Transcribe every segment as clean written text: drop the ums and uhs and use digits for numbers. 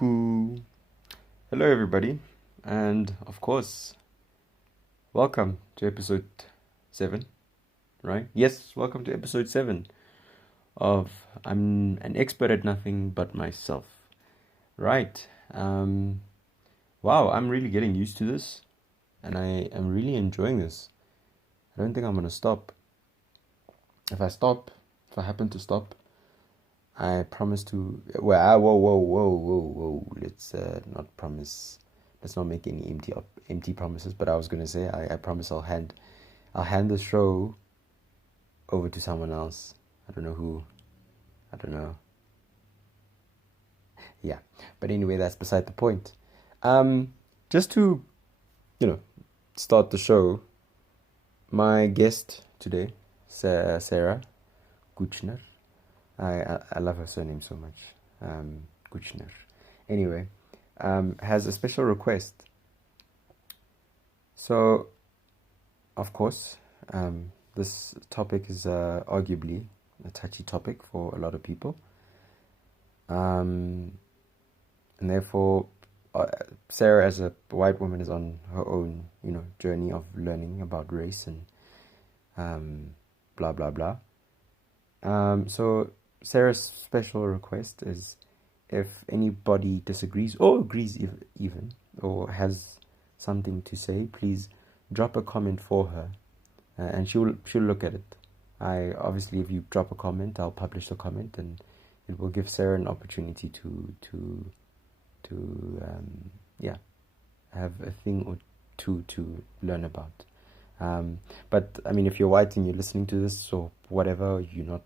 Cuckoo. Hello, everybody, and of course, welcome to episode 7, right? Yes, welcome to episode 7 of I'm an expert at nothing but myself, right? Wow, I'm really getting used to this, and I am really enjoying this. I don't think I'm gonna stop. If I happen to stop, I promise to. Well, whoa. Let's not promise. Let's not make any empty promises. But I was gonna say, I promise I'll hand the show over to someone else. I don't know who. I don't know. Yeah. But anyway, that's beside the point. Just to, start the show. My guest today, Sarah Gutschner. I love her surname so much. Gutschner. Anyway, has a special request. So, of course, this topic is arguably a touchy topic for a lot of people. And therefore, Sarah, as a white woman, is on her own, journey of learning about race and blah, blah, blah. So Sarah's special request is if anybody disagrees or agrees even or has something to say, please drop a comment for her, and she'll look at it. Obviously, if you drop a comment, I'll publish the comment, and it will give Sarah an opportunity to have a thing or two to learn about. But I mean, if you're white and you're listening to this or whatever, you're not.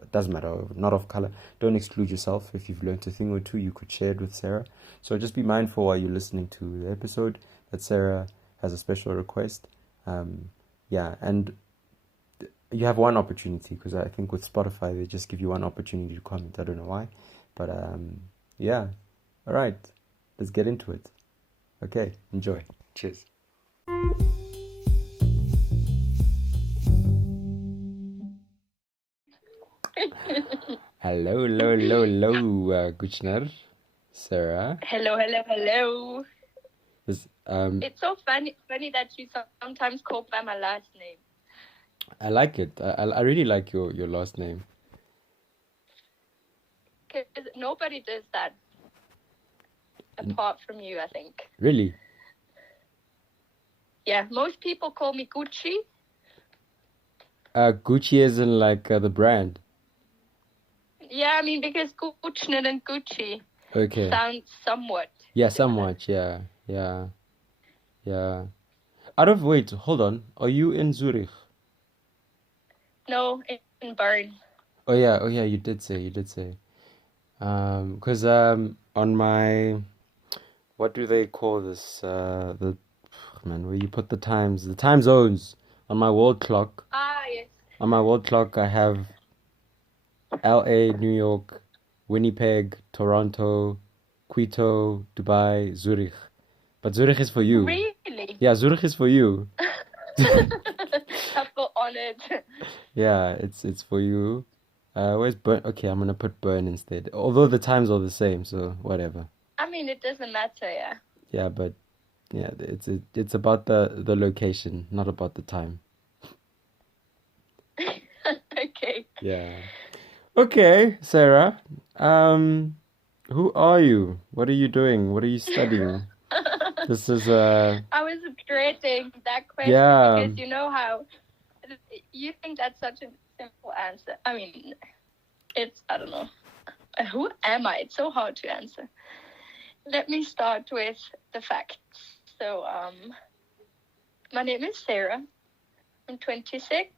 It doesn't matter, not of color. Don't exclude yourself. If you've learned a thing or two, you could share it with Sarah. So just be mindful while you're listening to the episode that Sarah has a special request. And you have one opportunity, because I think with Spotify they just give you one opportunity to comment. I don't know why, but yeah. All right, let's get into it. Okay, enjoy. Cheers. Hello, Gutschner, Sarah. Hello. It's so funny that you sometimes call by my last name. I like it. I really like your last name. Because nobody does that apart from you, I think. Really? Yeah, most people call me Gucci. Gucci is in like the brand. Yeah, I mean, because Gutschner and Gucci sound somewhat. Yeah, somewhat. Yeah. Wait, hold on. Are you in Zurich? No, in Bern. Oh yeah, you did say. Because on my, what do they call this? Where you put the time zones on my world clock. Ah, yes. On my world clock, I have LA, New York, Winnipeg, Toronto, Quito, Dubai, Zurich. But Zurich is for you. Really? Yeah, Zurich is for you. I feel honored. Yeah, it's for you. Where's Bern? Okay, I'm gonna put Bern instead. Although the times are the same, so whatever. I mean, it doesn't matter, yeah. Yeah, but yeah, it's about the location, not about the time. Okay. Yeah. Okay, Sarah. Who are you? What are you doing? What are you studying? This is I was dreading that question because you know how you think that's such a simple answer. I mean, I don't know. Who am I? It's so hard to answer. Let me start with the facts. So, my name is Sarah. I'm 26,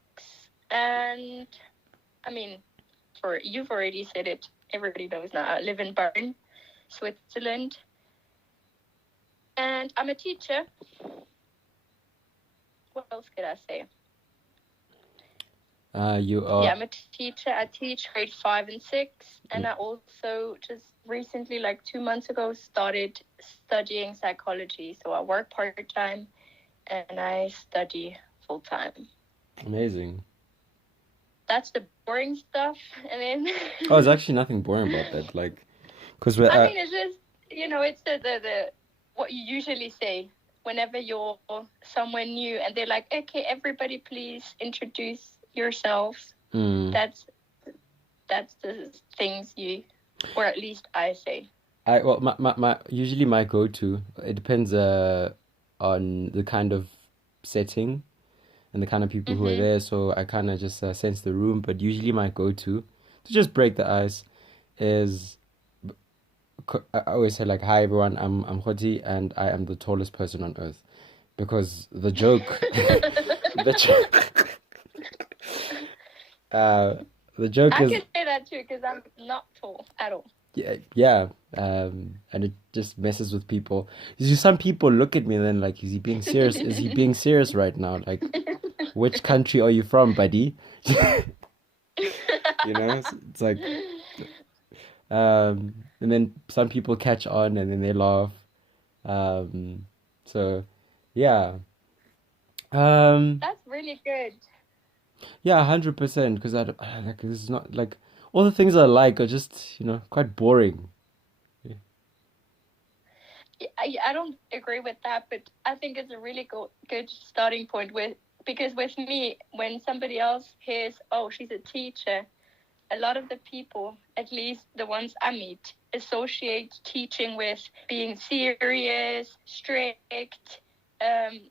and I mean, you've already said it. Everybody knows now. I live in Bern, Switzerland, and I'm a teacher. What else could I say? You are. Yeah, I'm a teacher. I teach grade 5 and 6, and I also just recently, like 2 months ago, started studying psychology. So I work part-time and I study full-time. Amazing. That's the boring stuff, and then there's actually nothing boring about that. Like, because I mean, it's the what you usually say whenever you're somewhere new and they're like, okay, everybody please introduce yourselves. That's the things you, or at least I say. My usually my go-to, it depends on the kind of setting and the kind of people who are there, so I kind of just sense the room, but usually my go-to to just break the ice is I always say like, hi everyone, I'm Kgothi and I am the tallest person on earth, because the joke the the joke I is, can say that too because I'm not tall at all. yeah, and it just messes with people. You see, some people look at me and then like, is he being serious? Is he being serious right now? Like, which country are you from, buddy? It's like, and then some people catch on and then they laugh. So, yeah. That's really good. Yeah, 100%. Because like, this is not like, all the things I like are just quite boring. I don't agree with that, but I think it's a really good starting point because with me, when somebody else hears, oh, she's a teacher, a lot of the people, at least the ones I meet, associate teaching with being serious, strict, and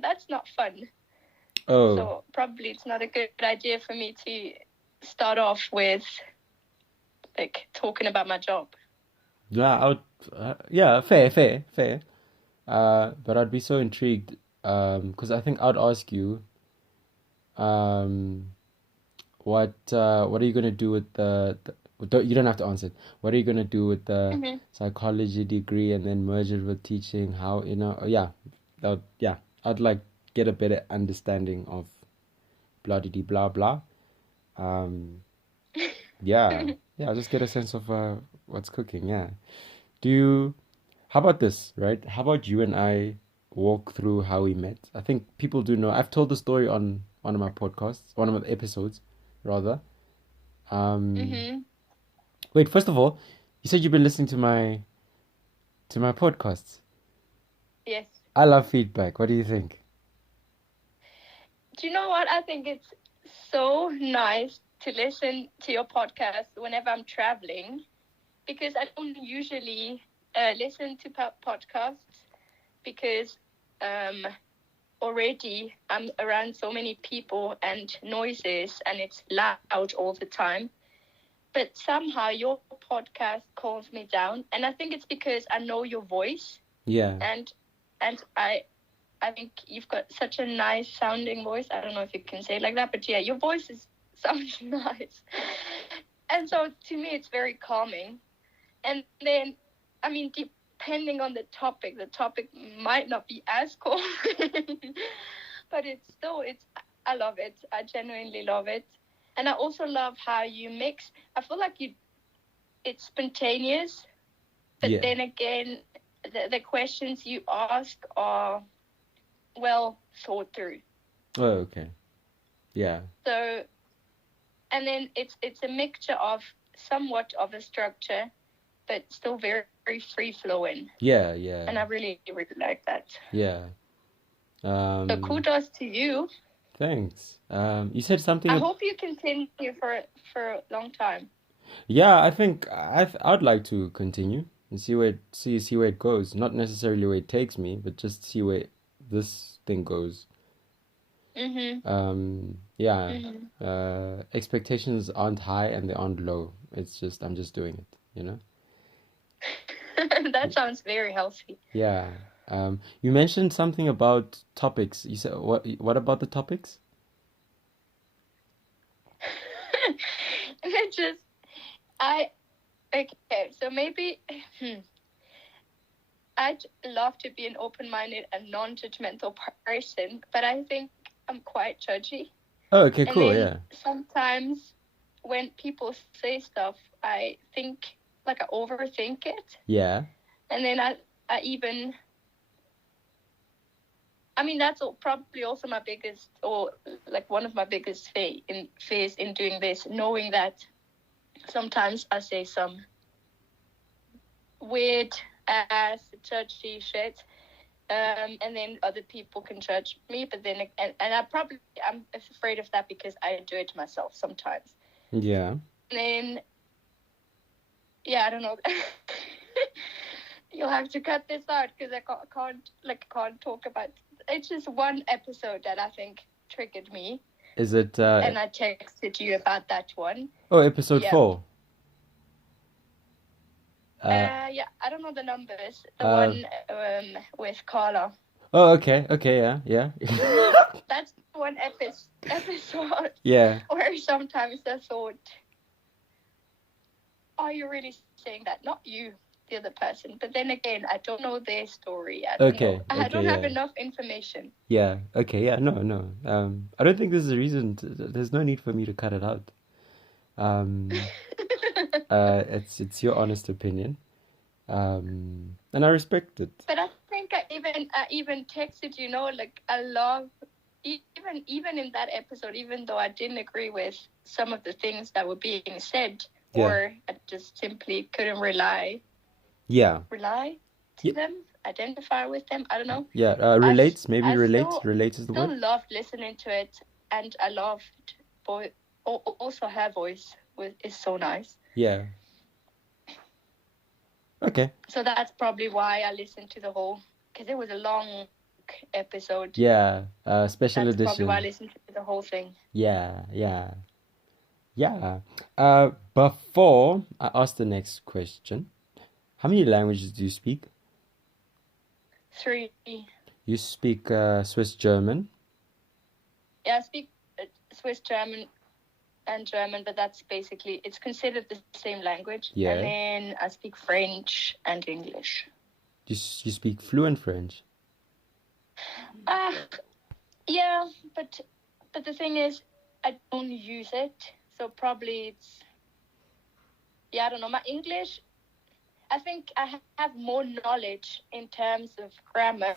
that's not fun. Oh. So probably it's not a good idea for me to start off with like talking about my job. Yeah, yeah, fair. But I'd be so intrigued, because I think I'd ask you, um, what are you gonna do with you don't have to answer it. What are you gonna do with the psychology degree and then merge it with teaching? How, yeah, yeah, I'd like get a better understanding of blah de blah blah. Yeah, yeah, I'll just get a sense of what's cooking. Yeah. How about this, right? How about you and I walk through how we met? I think people do know. I've told the story on one of my podcasts, one of the episodes, rather. Wait, first of all, you said you've been listening to my podcasts. Yes. I love feedback. What do you think? Do you know what? I think it's so nice to listen to your podcast whenever I'm traveling, because I don't usually listen to podcasts because already I'm around so many people and noises and it's loud all the time. But somehow your podcast calms me down, and I think it's because I know your voice. Yeah. And I think you've got such a nice sounding voice. I don't know if you can say it like that, but yeah, your voice sounds nice. And so to me, it's very calming. And then, I mean, depending on the topic might not be as calming, but I love it. I genuinely love it. And I also love how you mix. I feel like it's spontaneous, but then again, the questions you ask are well thought through. Oh, okay. Yeah. So, and then it's a mixture of somewhat of a structure, but still very, very free flowing. Yeah. And I really, really like that. Yeah. So kudos to you. Thanks. You said something. I hope you continue for a long time. Yeah, I think I'd like to continue and see where it goes. Not necessarily where it takes me, but just see where this thing goes. Yeah. Expectations aren't high and they aren't low. It's just I'm just doing it. That sounds very healthy. Yeah. You mentioned something about topics. You said what about the topics? Okay, so maybe I'd love to be an open-minded and non-judgmental person, but I think I'm quite judgy. Oh, okay, cool, yeah. Sometimes when people say stuff, I think, like, I overthink it. Yeah. And then I mean, that's probably also my biggest, or like one of my biggest fears in doing this, knowing that sometimes I say some weird ass judgy shit. And then other people can judge me, but then I'm afraid of that because I do it myself sometimes. Yeah. And then, I don't know. You'll have to cut this out because I can't talk about. It's just one episode that I think triggered me. Is it? And I texted you about that one. Oh, episode 4. I don't know the numbers. The one with Carla. Oh, okay, yeah. That's one episode. Yeah. Where sometimes I thought, are you really saying that? Not you, the other person. But then again, I don't know their story. I don't have enough information. Yeah. Okay. Yeah. No. I don't think there's a reason. There's no need for me to cut it out. It's your honest opinion, and I respect it. But I think I even texted, like I love even in that episode, even though I didn't agree with some of the things that were being said, or I just simply couldn't rely to them, identify with them. I don't know. Yeah, relates is the word. I still loved listening to it, and I loved also her voice is so nice. Yeah. Okay. So that's probably why I listened to the whole, because it was a long episode. Yeah, special edition. That's probably why I listened to the whole thing. Yeah. Before I ask the next question, how many languages do you speak? 3. You speak Swiss German? Yeah, I speak Swiss German and German, but that's basically, it's considered the same language. Yeah. And then I speak French and English. You speak fluent French? Yeah, but the thing is, I don't use it, so probably it's, I don't know, my English, I think I have more knowledge in terms of grammar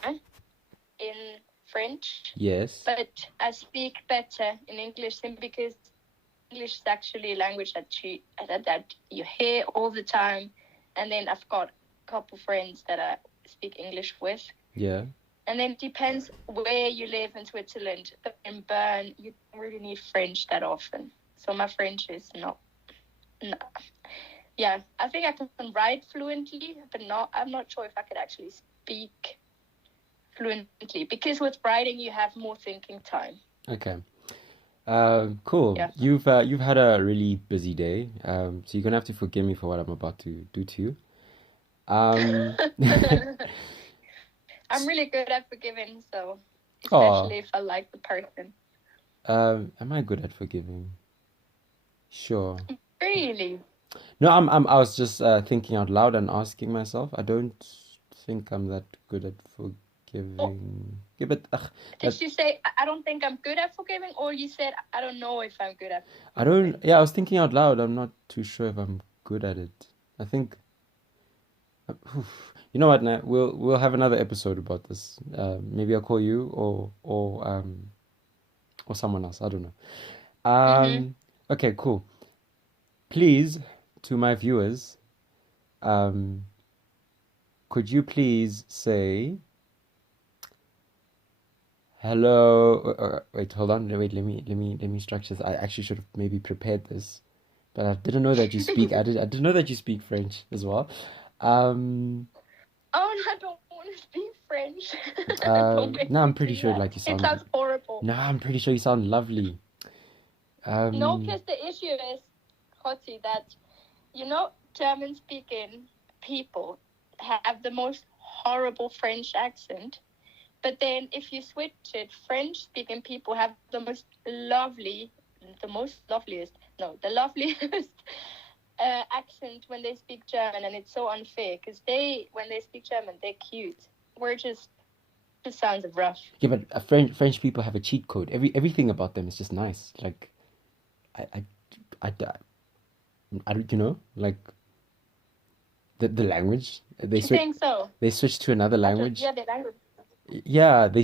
in French. Yes. But I speak better in English simply because English is actually a language that you hear all the time. And then I've got a couple friends that I speak English with. Yeah. And then it depends where you live in Switzerland. But in Bern, you don't really need French that often. So my French is not. Yeah, I think I can write fluently, but I'm not sure if I could actually speak fluently. Because with writing, you have more thinking time. Okay. Cool. Yeah. You've had a really busy day. So you're gonna have to forgive me for what I'm about to do to you. I'm really good at forgiving, so especially if I like the person. Am I good at forgiving? Sure. Really? No, I was just thinking out loud and asking myself. I don't think I'm that good at forgiving. Yeah, but did you say I don't think I'm good at forgiving, or you said I don't know if I'm good at forgiving? I don't. Yeah, I was thinking out loud. I'm not too sure if I'm good at it. I think. You know what? Now we'll have another episode about this. Maybe I'll call you or someone else. I don't know. Okay, cool. Please, to my viewers, could you please say hello? Wait, hold on. Wait, let me structure this. I actually should have maybe prepared this, but I didn't know that you speak. I didn't know that you speak French as well. Oh, no, I don't want to speak French. No, I'm pretty sure like you sound. It sounds horrible. No, I'm pretty sure you sound lovely. No, because the issue is, Kgothi, that German-speaking people have the most horrible French accent. But then if you switch it, French-speaking people have the loveliest accent when they speak German, and it's so unfair because when they speak German, they're cute. We're just sounds rough. Yeah, but French people have a cheat code. Everything about them is just nice. Like, I like the language. They think so? They switch to another language. Yeah, the language. Yeah, they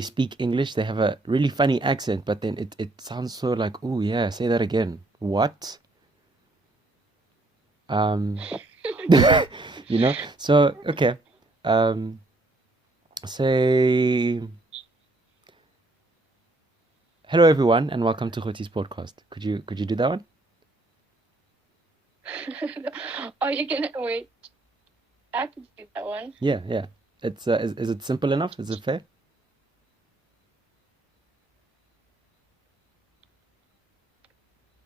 speak English. They have a really funny accent, but then it sounds so like, oh yeah, say that again. What? You know? So, okay. Say hello everyone and welcome to Gothi's podcast. Could you do that one? Oh, you can wait. I can do that one. Yeah. It's is it simple enough? Is it fair?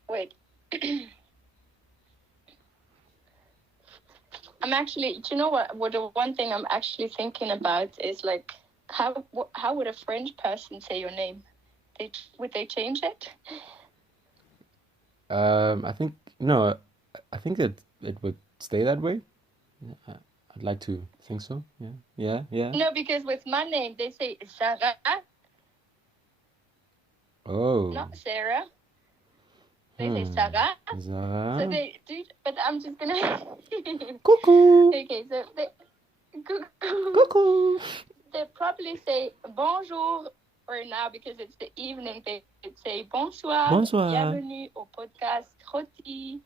Wait. I'm actually, do you know what the one thing I'm actually thinking about is like, how would a French person say your name? Would they change it? I think no. I think it would stay that way. I'd like to think so. Yeah. No, because with my name they say Sarah, Oh. not Sarah. They say Sarah. Zara. So they do, but I'm just gonna. Coucou. Okay, so they. Coucou. They probably say bonjour, or now because it's the evening, they say bonsoir. Bonsoir. Bienvenue au podcast Kgothi.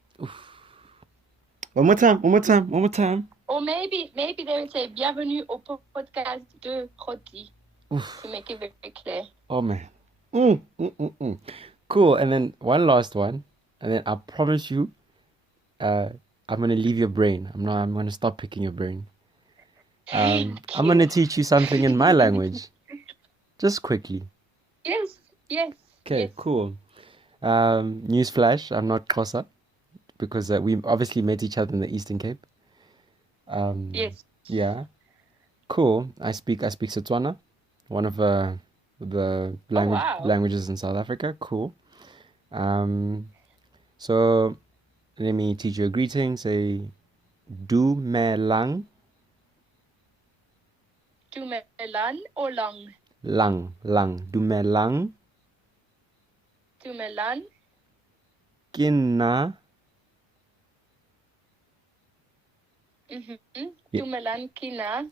One more time. Or maybe they would say bienvenue au podcast de Kgothi to make it very clear. Oh man. Cool. And then one last one, and then I promise you, I'm gonna leave your brain. I'm gonna stop picking your brain. I'm gonna teach you something in my language, just quickly. Yes. Okay. Yes. Cool. Newsflash: I'm not Xhosa because we obviously met each other in the Eastern Cape. Yes. Yeah. Cool. I speak Setswana, one of the languages in South Africa. Cool. So let me teach you a greeting. Say dumelang. Dumelan or lang? Lang. Dumelang. Dumelan. Kina. Dumelan kina.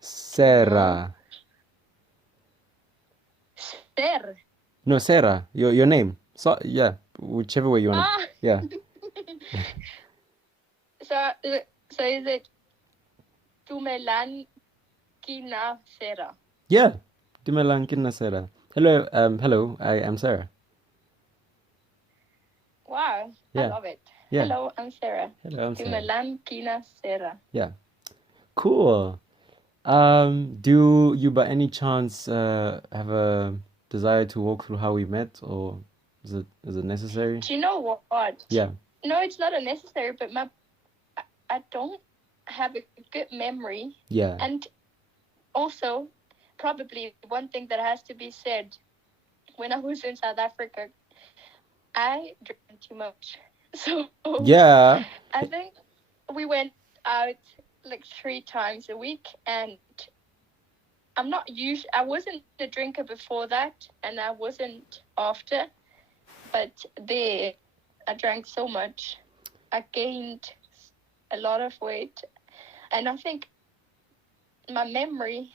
Sarah. Ser. No, Sarah. Your name. So yeah, whichever way you want. Yeah. So is it Dumelan kina Sarah? Yeah. Dumelang kina Sarah. Hello. Hello. I am Sarah. Wow. Yeah. I love it. Yeah. Hello, I'm Sarah. Hello, I'm Sarah. Dumelan kina Sarah. Yeah. Cool. Do you by any chance have a desire to walk through how we met, or is it necessary? Do you know what? Yeah. No, it's not unnecessary, but I don't have a good memory. Yeah. And also, probably one thing that has to be said, when I was in South Africa, I drank too much. So yeah, I think we went out like 3 times a week, and I wasn't a drinker before that, and I wasn't after, but there I drank so much. I gained a lot of weight, and I think my memory,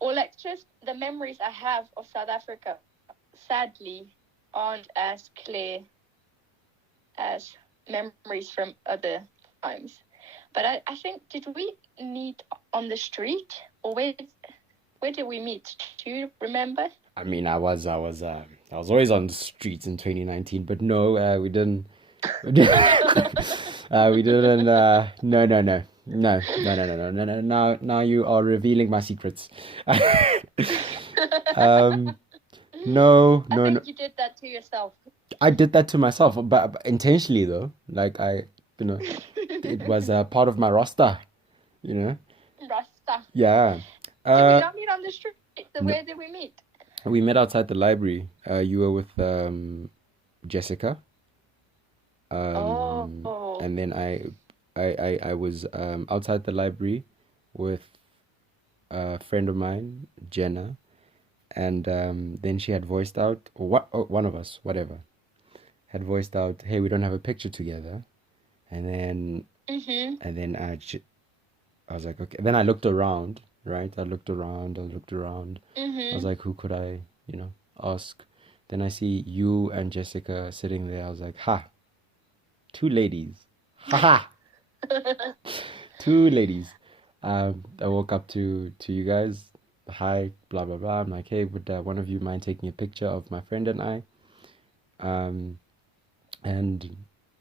or like just the memories I have of South Africa, sadly aren't as clear as memories from other times. But I think, did we meet on the street, or where did we meet? Do you remember? I mean, I was always on the streets in 2019, but no, we didn't. We didn't. No. Now you are revealing my secrets. No. I think you did that to yourself. I did that to myself, but intentionally though. Like it was a part of my roster. Rasta. Yeah. Did we not meet on the street? Where did we meet? We met outside the library. You were with Jessica. And then I was outside the library with a friend of mine, Jenna, and then she had voiced out, one of us, whatever, had voiced out, hey, we don't have a picture together, and then I was like, okay. Then I looked around, right? I looked around. I was like, who could I, ask? Then I see you and Jessica sitting there. I was like, ha, 2 ladies, ha. Two ladies. I woke up to you guys. Hi, blah blah blah. I'm like, hey, would one of you mind taking a picture of my friend and I? Um, and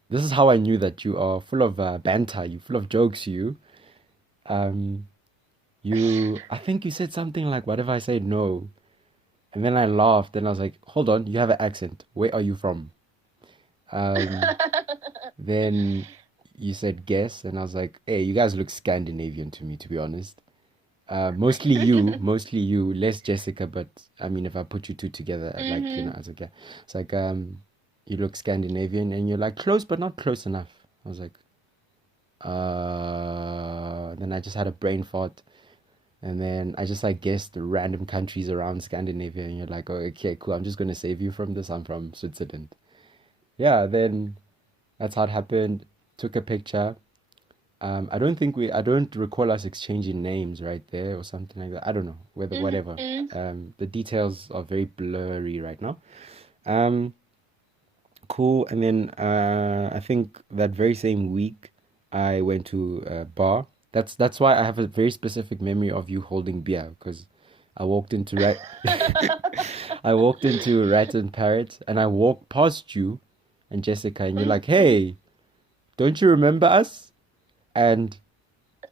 this is how I knew that you are full of banter. You full of jokes. Um, I think you said something like, "What if I say no?" And then I laughed, and I was like, "Hold on, you have an accent. Where are you from?" Um, then you said guess, and I was like, "Hey, you guys look Scandinavian to me, to be honest." Mostly you, less Jessica, but I mean, if I put you two together, like, I was like, yeah, it's like, you look Scandinavian, and you're like close, but not close enough. I was like, then I just had a brain fart, and then I just like guessed the random countries around Scandinavia, and you're like, oh, okay, cool. I'm just gonna save you from this. I'm from Switzerland. Yeah, then that's how it happened. Took a picture. I don't recall us exchanging names right there or something like that. I don't know whatever. The details are very blurry right now. Um, cool. And then I think that very same week I went to a bar. That's why I have a very specific memory of you holding beer because I walked into I walked into Rat and Parrot and I walked past you and Jessica and you're like, "Hey, don't you remember us?" And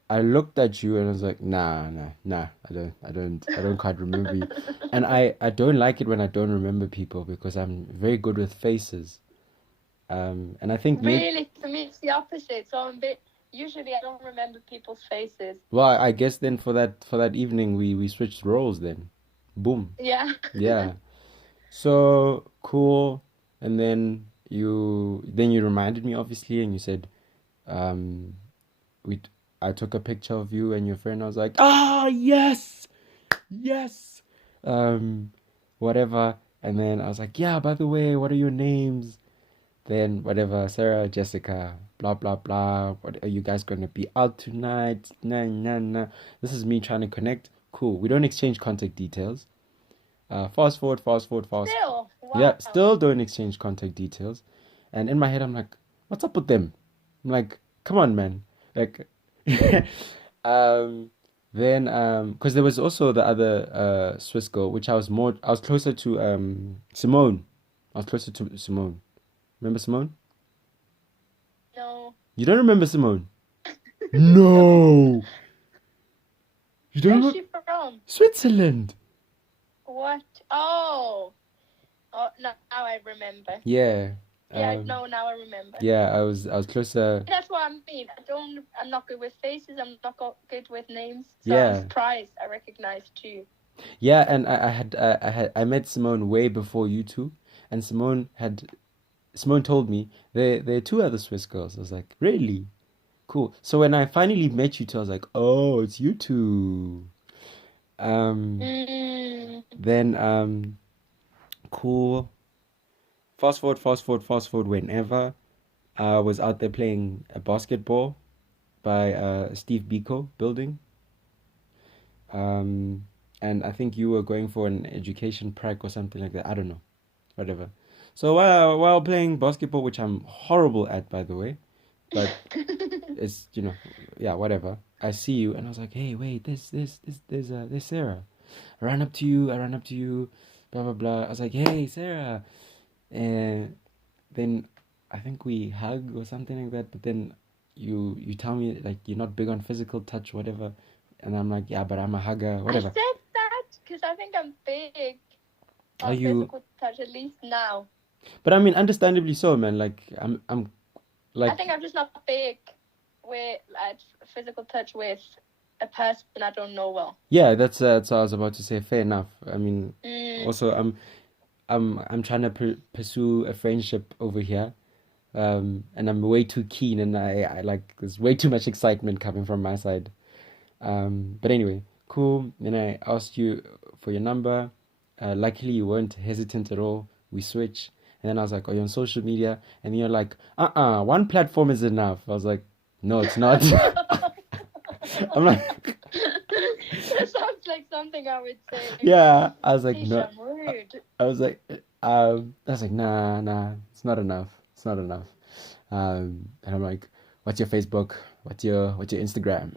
I looked at you and I was like, nah, I don't quite remember you. And I don't like it when I don't remember people because I'm very good with faces. And I think Really, to me, it's the opposite. So usually I don't remember people's faces. well, I guess then for that evening we switched roles then. Boom. Yeah. Yeah. So cool. And then you reminded me obviously and you said, um, we I took a picture of you and your friend. I was like, ah, yes, yes, um, whatever. And then I was like, yeah, by the way, what are your names? Then whatever, Sarah, Jessica, blah blah blah. What are you guys gonna be out tonight? Nah nah nah. This is me trying to connect. Cool. We don't exchange contact details. Fast forward, fast forward, fast. Still, wow. Yeah, still don't exchange contact details. And in my head, I'm like, what's up with them? I'm like, come on, man. Like, um, then because there was also the other Swiss girl, which I was closer to Simone. I was closer to Simone. Remember Simone? No. You don't remember Simone? No. You don't Where's remember? she from? Switzerland. What? Oh. Oh, now I remember. Yeah. Yeah, no, now I remember. Yeah, I was closer. That's what I mean. I'm not good with faces. I'm not good with names. So Yeah. I'm surprised I recognized you. Yeah, and I met Simone way before you two, and Simone told me there are two other Swiss girls. I was like, really? Cool. So when I finally met you two, I was like, oh, it's you two. Then cool. Fast forward. Whenever I was out there playing basketball by Steve Biko building. And I think you were going for an education prac or something like that. I don't know, whatever. So while playing basketball, which I'm horrible at, by the way, but it's yeah, whatever. I see you, and I was like, hey, wait, there's Sarah. I ran up to you, blah blah blah. I was like, hey, Sarah, and then I think we hug or something like that. But then you tell me like you're not big on physical touch, whatever. And I'm like, yeah, but I'm a hugger, whatever. I said that because I think I'm big Are on you? physical touch, at least now. But I mean, understandably so, man. Like, I'm like. I think I'm just not big with like physical touch with a person I don't know well. Yeah, that's what I was about to say. Fair enough. I mean, also, I'm trying to pursue a friendship over here, and I'm way too keen, and I like there's way too much excitement coming from my side. But anyway, cool. Then I asked you for your number. Luckily, you weren't hesitant at all. We switched. And then I was like, are you on social media? And then you're like, one platform is enough. I was like, no, it's not. I'm like... That sounds like something I would say. Yeah. I was like, no. I'm rude. I was like, nah, it's not enough. It's not enough. And I'm like, what's your Facebook? what's your Instagram?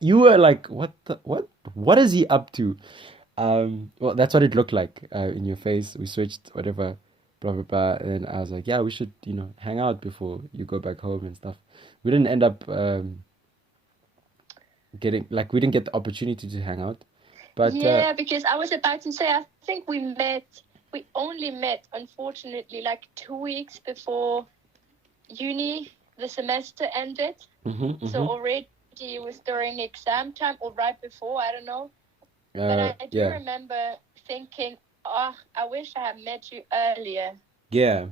You were like, what is he up to? Well, that's what it looked like in your face. We switched, whatever, blah blah blah, and I was like, yeah, we should, hang out before you go back home and stuff. We didn't end up we didn't get the opportunity to hang out, but yeah, because I was about to say, I think we only met, unfortunately, like 2 weeks before the semester ended. So already it was during exam time or right before, I don't know. But I do remember thinking, oh, I wish I had met you earlier. Yeah.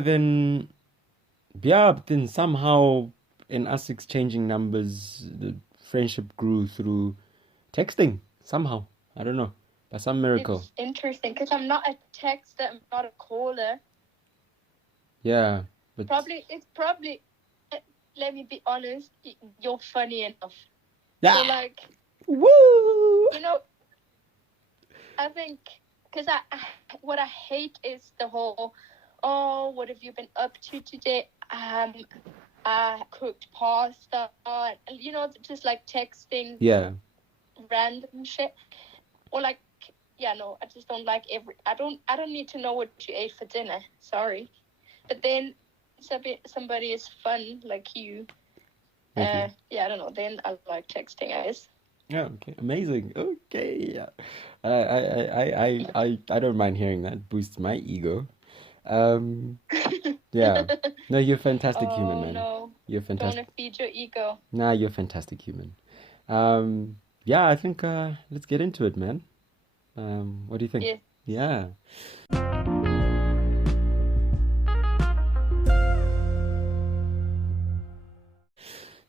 But then somehow in us exchanging numbers, the friendship grew through texting somehow. I don't know, by some miracle. It's interesting because I'm not a texter, I'm not a caller. Yeah, but it's probably. Let me be honest. You're funny enough. Yeah. So like, woo. I think because what I hate is the whole, oh, what have you been up to today? I cooked pasta, just like texting. Yeah. Random shit, or like, yeah, no, I just don't like I don't need to know what you ate for dinner. Sorry, but then somebody is fun like you. Yeah, I don't know. Then I like texting, I guess. Yeah. Okay. Amazing. Okay. Yeah. I don't mind hearing that. Boosts my ego. Yeah. No, you're a fantastic human, man. No. You're fantastic. Don't wanna feed your ego. Nah, you're a fantastic human. Yeah, I think let's get into it, man. What do you think? Yeah.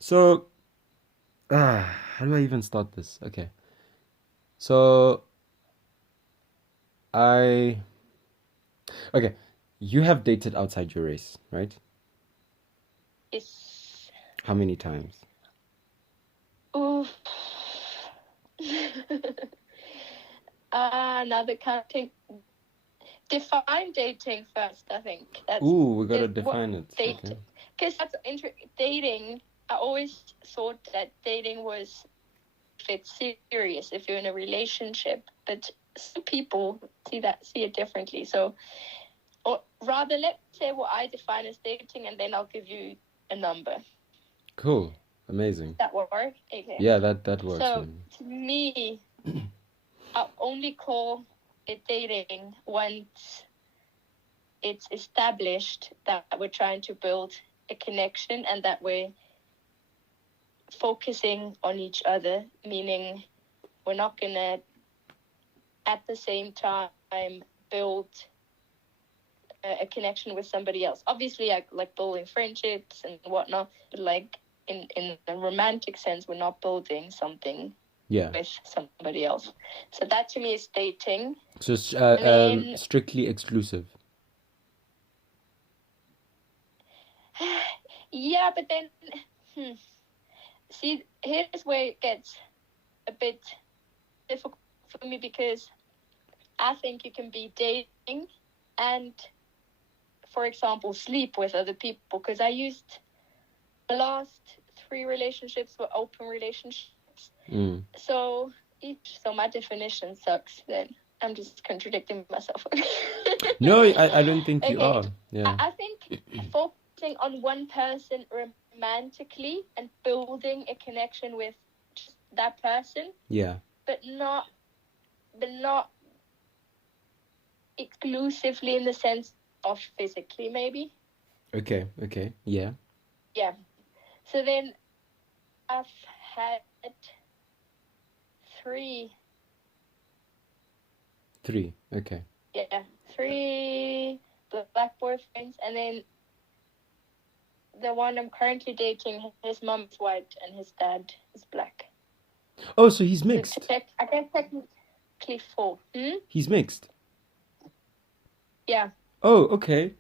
So, how do I even start this? Okay. So, okay, you have dated outside your race, right? Yes. How many times? Ooh. Another counting. Define dating first, I think. We gotta define it. Because that's dating. I always thought that dating was if it's serious, if you're in a relationship, but some people see it differently. So, or rather, let's say what I define as dating, and then I'll give you a number. Cool, amazing. That work? Okay. Yeah, that works. So to me, I'll only call it dating once it's established that we're trying to build a connection and that we're focusing on each other, meaning we're not gonna at the same time build a connection with somebody else. Obviously, I like building friendships and whatnot, but like in a romantic sense, we're not building something with somebody else. So that to me is dating. So strictly exclusive. Yeah, but then see, here's where it gets a bit difficult for me, because I think you can be dating and, for example, sleep with other people, because I used the last 3 relationships were open relationships. So my definition sucks then. I'm just contradicting myself. No, I don't think you are. Yeah. I think focusing on one person romantically and building a connection with just that person. Yeah. But not exclusively in the sense of physically, maybe. Okay. Yeah. Yeah. So then I've had 3. 3, okay. Yeah, 3 black boyfriends, and then the one I'm currently dating, his mom's white and his dad is black. Oh, so he's mixed. I guess technically 4. He's mixed. Yeah. Oh, okay.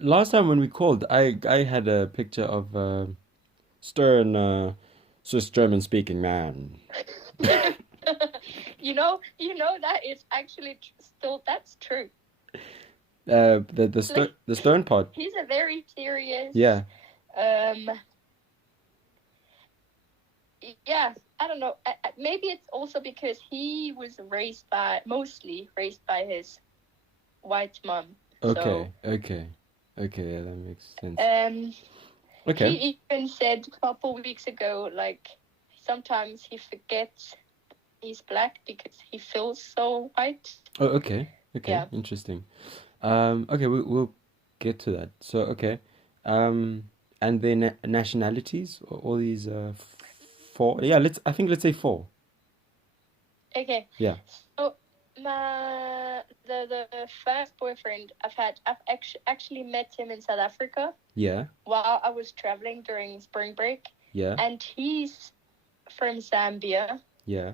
Last time when we called, I had a picture of stern Swiss German speaking man. You know that is actually that's true. The stone part. He's a very serious. Yeah. Yeah, I don't know. Maybe it's also because he was mostly raised by his white mom. Okay. Okay. Yeah, that makes sense. Okay. He even said a couple weeks ago, like, sometimes he forgets he's black because he feels so white. Oh, okay. Yeah. Interesting. Okay, we'll get to that. So, okay. And then nationalities, all these four. Yeah, let's say four. Okay. Yeah. So the first boyfriend I've actually met him in South Africa. Yeah. While I was traveling during spring break. Yeah. And he's from Zambia. Yeah.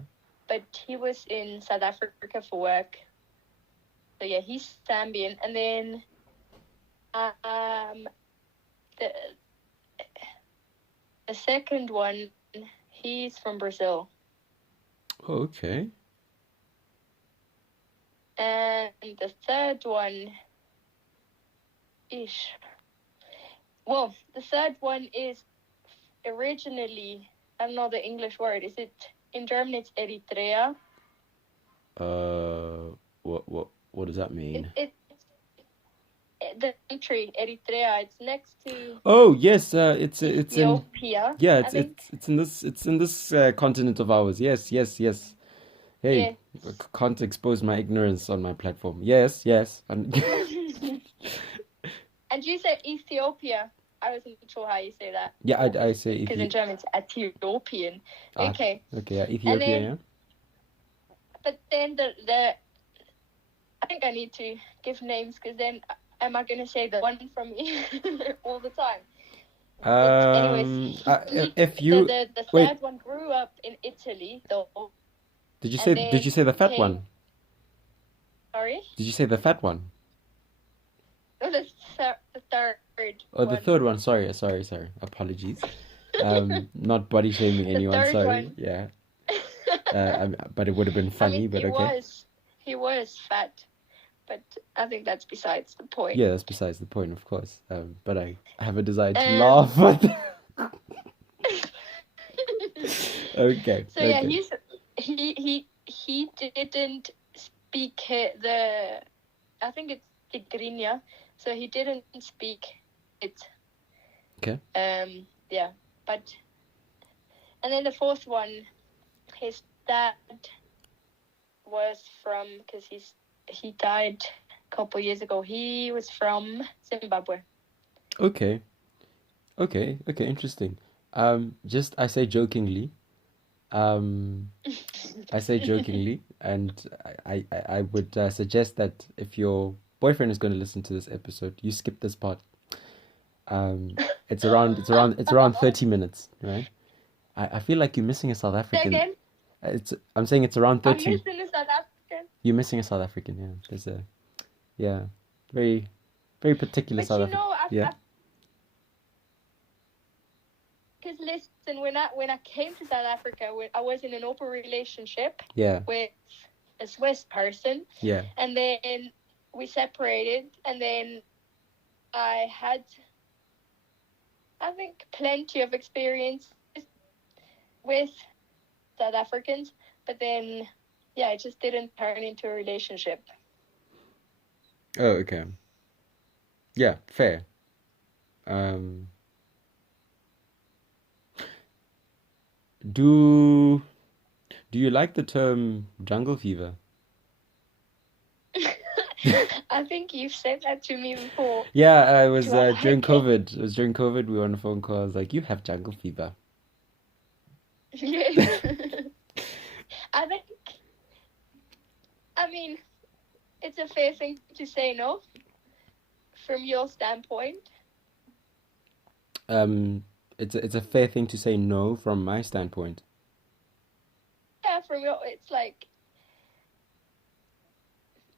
But he was in South Africa for work. So yeah, he's Zambian. And then the second one, he's from Brazil. Oh, okay. And the third one is originally, I don't know the English word. Is it in German? It's Eritrea. What does that mean? It's the country Eritrea. It's next to. Oh yes, it's Ethiopia. In. Yeah, it's in this continent of ours. Yes. Hey, Yeah. I can't expose my ignorance on my platform. Yes. And you said Ethiopia. I wasn't sure how you say that. Yeah, I say because in German it's Ethiopian. Okay. Okay, Ethiopia. Yeah. But then the I think I need to give names because then am I going to say the one from me all the time? Anyways, if you the third one grew up in Italy though. Did you say the fat one? Sorry? Did you say the fat one? No, the third. Oh, the third one. Sorry. Apologies. Not body shaming anyone. The third sorry. One. Yeah. But it would have been funny. But okay. He was fat, but I think that's besides the point. Yeah, that's besides the point, of course. But I have a desire to laugh. Okay. So yeah, he didn't speak I think it's Tigrinya, so he didn't speak it. Okay. Yeah, but and then the fourth one, his dad was from, because he died a couple years ago. He was from Zimbabwe. Okay, interesting. I say jokingly. I say jokingly, and I would suggest that if your boyfriend is going to listen to this episode, you skip this part. It's around 30 minutes, right? I feel like you're missing a South African. Again? I'm saying it's around 30. I'm missing a South African. You're missing a South African, yeah. There's a very, very particular South African. Yeah. Because listen, when I came to South Africa, I was in an open relationship. Yeah. With a Swiss person. Yeah. And then we separated, and then I had, I think, plenty of experience with South Africans, but then it just didn't turn into a relationship. Oh, okay. Yeah, fair. Do you like the term jungle fever? I think you've said that to me before. Yeah, it was during COVID. It was during COVID. We were on a phone call. I was like, "You have jungle fever." Yes. I mean, it's a fair thing to say, no? From your standpoint. It's a fair thing to say no from my standpoint. Yeah, it's like,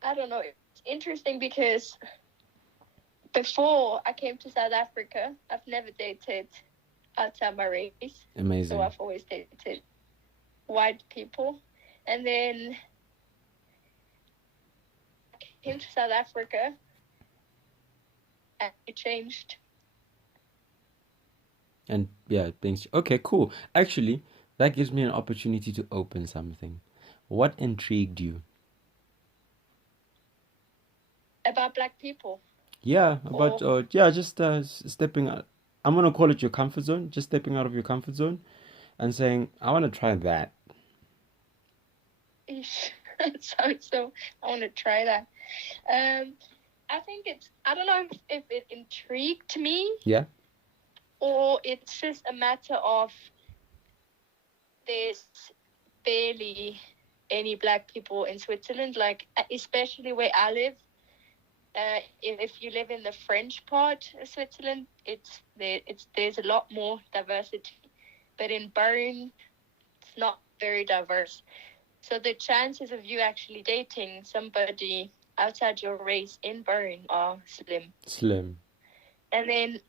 I don't know. It's interesting because before I came to South Africa, I've never dated outside my race. Amazing. So I've always dated white people. And then I came to South Africa, and it changed. And yeah, things. Okay, cool. Actually, that gives me an opportunity to open something. What intrigued you? About Black people? Yeah, about just stepping out. I'm gonna call it your comfort zone. Just stepping out of your comfort zone and saying, I want to try that. So I want to try that. I think I don't know if it intrigued me. Yeah. Or it's just a matter of there's barely any Black people in Switzerland, like especially where I live. If you live in the French part of Switzerland, there's a lot more diversity, but in Bern, it's not very diverse. So the chances of you actually dating somebody outside your race in Bern are slim. Slim. And then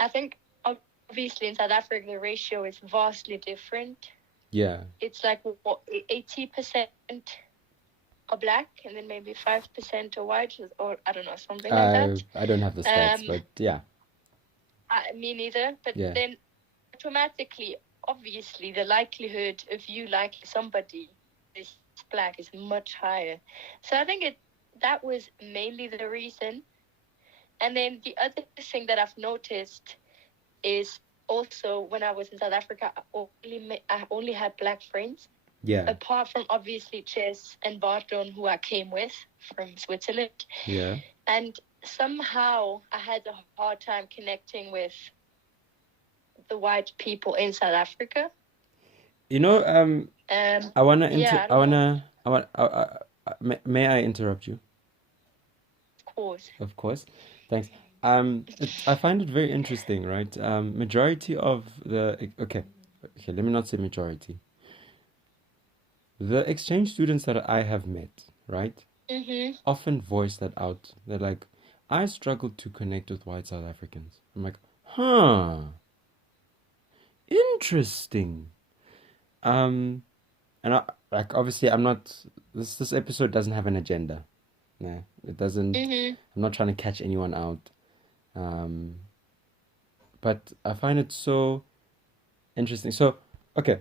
I think obviously in South Africa the ratio is vastly different. Yeah. It's like 80% are Black, and then maybe 5% are white, or I don't know, something like that. I don't have the stats, but yeah. Me neither. But yeah. Then automatically, obviously, the likelihood of you liking somebody is Black is much higher. So I think that was mainly the reason. And then the other thing that I've noticed is also when I was in South Africa, I only had Black friends. Yeah. Apart from obviously Chess and Barton, who I came with from Switzerland. Yeah. And somehow I had a hard time connecting with the white people in South Africa. You know, I wanna may I interrupt you? Of course. Of course. Thanks. I find it very interesting, right? Majority of the okay, let me not say majority. The exchange students that I have met, right, often voice that out. They're like, I struggle to connect with white South Africans. I'm like, huh, interesting. And obviously I'm not. This episode doesn't have an agenda. No, it doesn't. I'm not trying to catch anyone out. But I find it so interesting. So, okay,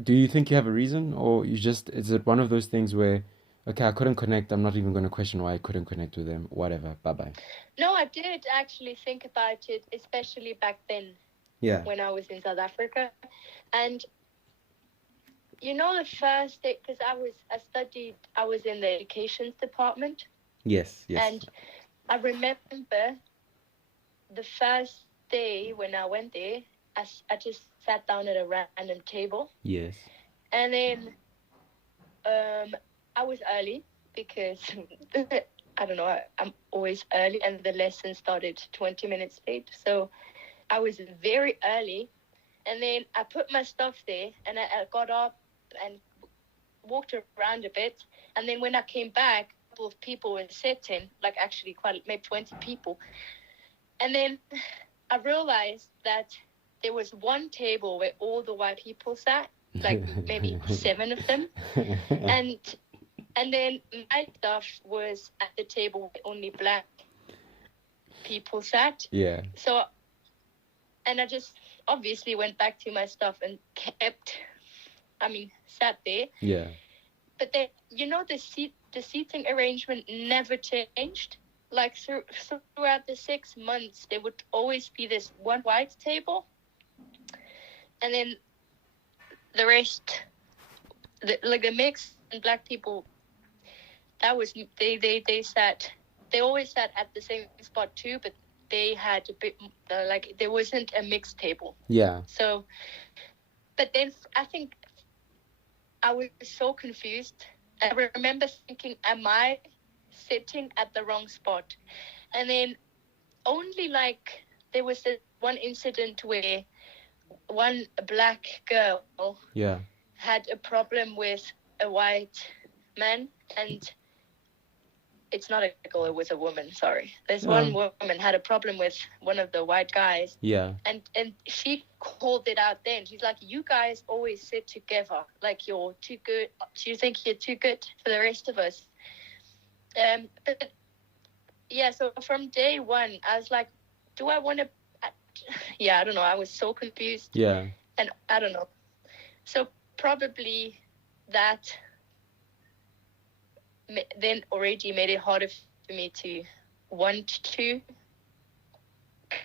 do you think you have a reason, or is it one of those things where, okay, I couldn't connect, I'm not even going to question why I couldn't connect with them, whatever, bye-bye? No, I did actually think about it, especially back then. Yeah. When I was in South Africa. And you know, the first day, because I was in the education department. Yes. And I remember the first day when I went there, I just sat down at a random table. Yes. And then I was early because I don't know, I'm always early, and the lesson started 20 minutes late. So I was very early, and then I put my stuff there, and I got up and walked around a bit. And then when I came back, a couple of people were sitting, like actually quite maybe 20 people. And then I realized that there was one table where all the white people sat, like maybe 7 of them. And then my stuff was at the table where only Black people sat. Yeah. So, and I just obviously went back to my stuff and sat there. Yeah. But then, you know, the seating arrangement never changed. Like throughout the 6 months, there would always be this one white table, and then the rest, the mixed and Black people. That was they always sat at the same spot too, but they had a bit there wasn't a mixed table. Yeah. So, but then I think I was so confused. I remember thinking, am I sitting at the wrong spot? And then only there was this one incident where one Black girl had a problem with a white man, and it's not a girl, it was a woman, sorry. This one woman had a problem with one of the white guys. Yeah. And she called it out then. She's like, you guys always sit together. Like, you're too good. Do you think you're too good for the rest of us? But yeah, so from day one, I was like, do I want to? Yeah, I don't know. I was so confused. Yeah. And I don't know. So probably that then already made it harder for me to want to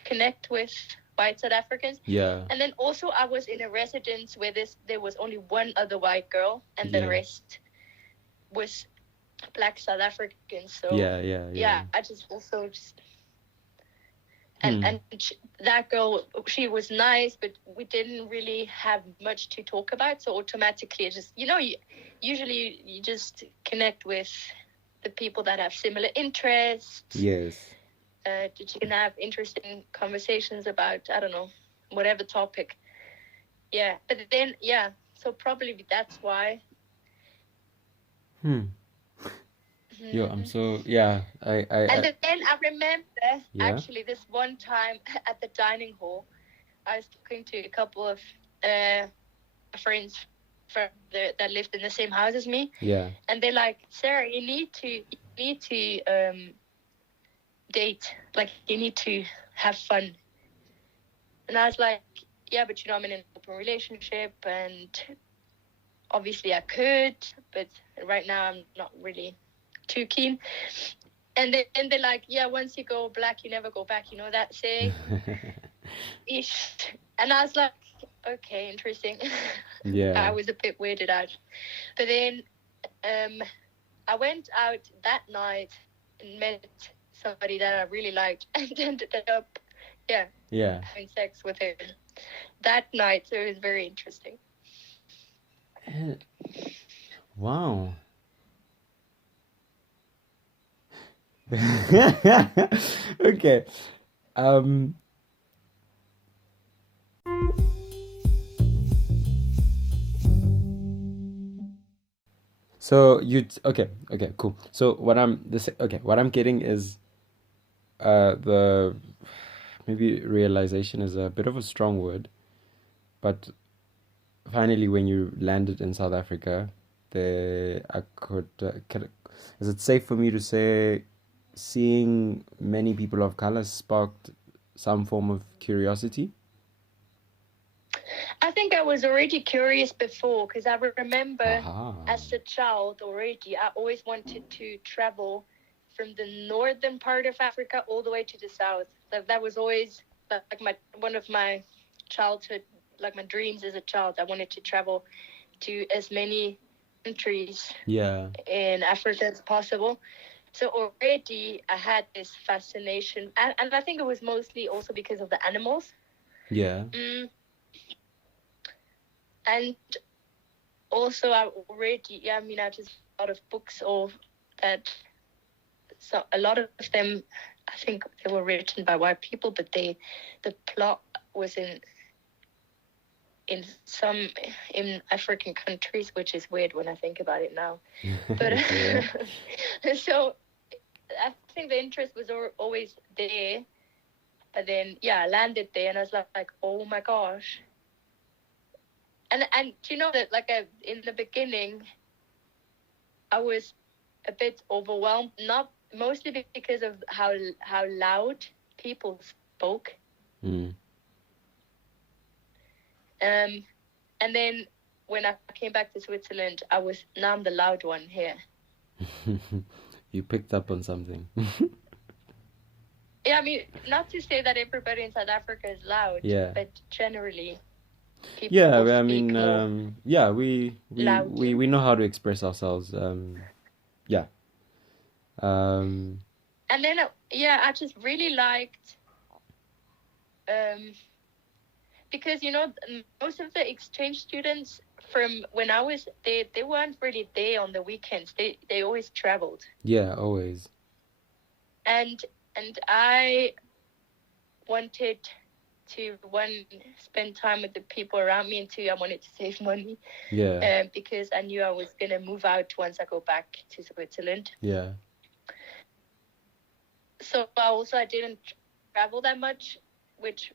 connect with white South Africans. Yeah. And then also I was in a residence where there was only one other white girl, and the Yeah. rest was black South Africans. So Yeah. I just also just and that girl, she was nice, but we didn't really have much to talk about. So automatically, it just usually you just connect with the people that have similar interests. Yes. That you can have interesting conversations about, I don't know, whatever topic. Yeah, but then so probably that's why. Yo, I'm so And then I remember actually this one time at the dining hall, I was talking to a couple of friends that lived in the same house as me. Yeah. And they're like, Sarah, you need to date. Like, you need to have fun. And I was like, yeah, but I'm in an open relationship, and obviously I could, but right now I'm not really too keen. And then they're like, yeah, once you go black, you never go back. You know that saying? Ish. And I was like, okay, interesting. Yeah. I was a bit weirded out. But then I went out that night and met somebody that I really liked, and ended up having sex with him that night. So it was very interesting. Wow. Okay. So okay, cool. So what I'm getting is the maybe realization is a bit of a strong word, but finally when you landed in South Africa, is it safe for me to say seeing many people of color sparked some form of curiosity? I think I was already curious before, because I remember as a child already, I always wanted to travel from the northern part of Africa all the way to the south. That was always like one of my childhood, like my dreams as a child. I wanted to travel to as many countries in Africa as possible. So already I had this fascination, and I think it was mostly also because of the animals. Yeah. And also I already, I just a lot of books of that. So a lot of them, I think they were written by white people, but the plot was in African countries, which is weird when I think about it now. But so I think the interest was always there. But then I landed there and I was like, oh my gosh. And that in the beginning I was a bit overwhelmed, not mostly because of how loud people spoke. And then when I came back to Switzerland, now I'm the loud one here. You picked up on something. Yeah, I mean, not to say that everybody in South Africa is loud, but generally people speak more we know how to express ourselves. And then I just really liked because most of the exchange students from when I was there, they weren't really there on the weekends. They always traveled. Yeah, always. And I wanted to spend time with the people around me, and two, I wanted to save money. Yeah. Because I knew I was gonna move out once I go back to Switzerland. Yeah. So I didn't travel that much, which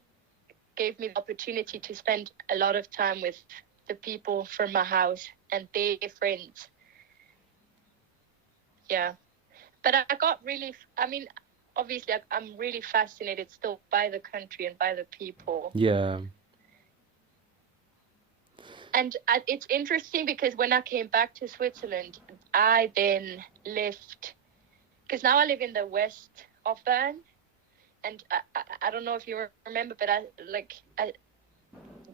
gave me the opportunity to spend a lot of time with the people from my house and their friends. Yeah. But I got really, obviously I'm really fascinated still by the country and by the people. Yeah. And it's interesting because when I came back to Switzerland, I then left, because now I live in the west of Bern, and I don't know if you remember, but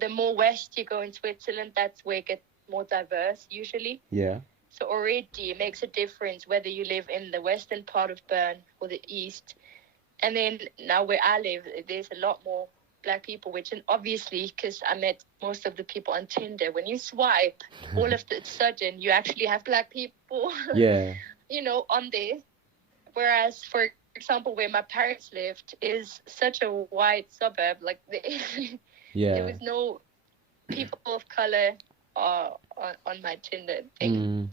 the more west you go in Switzerland, that's where it gets more diverse usually. Yeah. So already it makes a difference whether you live in the western part of Bern or the east. And then now where I live, there's a lot more Black people, which obviously, because I met most of the people on Tinder, when you swipe, all of a sudden you actually have Black people, Yeah. On there. Whereas, for example, where my parents lived is such a white suburb, like there was no people of color on my Tinder thing.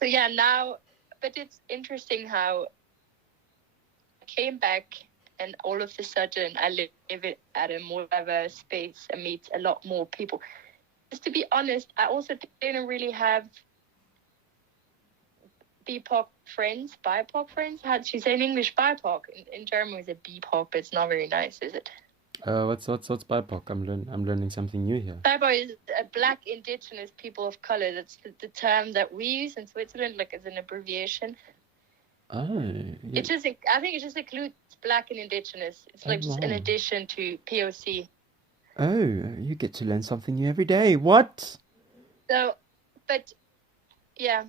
So yeah, now, but it's interesting how I came back and all of a sudden I live it at a more diverse space and meet a lot more people. Just to be honest, I also didn't really have BIPOC friends. How do you say in English? BIPOC. In German it's a BIPOC, but it's not very nice, is it? What's BIPOC? I'm learning something new here. BIPOC is a Black Indigenous People of Color. That's the term that we use in Switzerland, like as an abbreviation. Oh. Yeah. I think it just includes Black and Indigenous. It's like just an addition to POC. Oh, you get to learn something new every day. What? So, but yeah,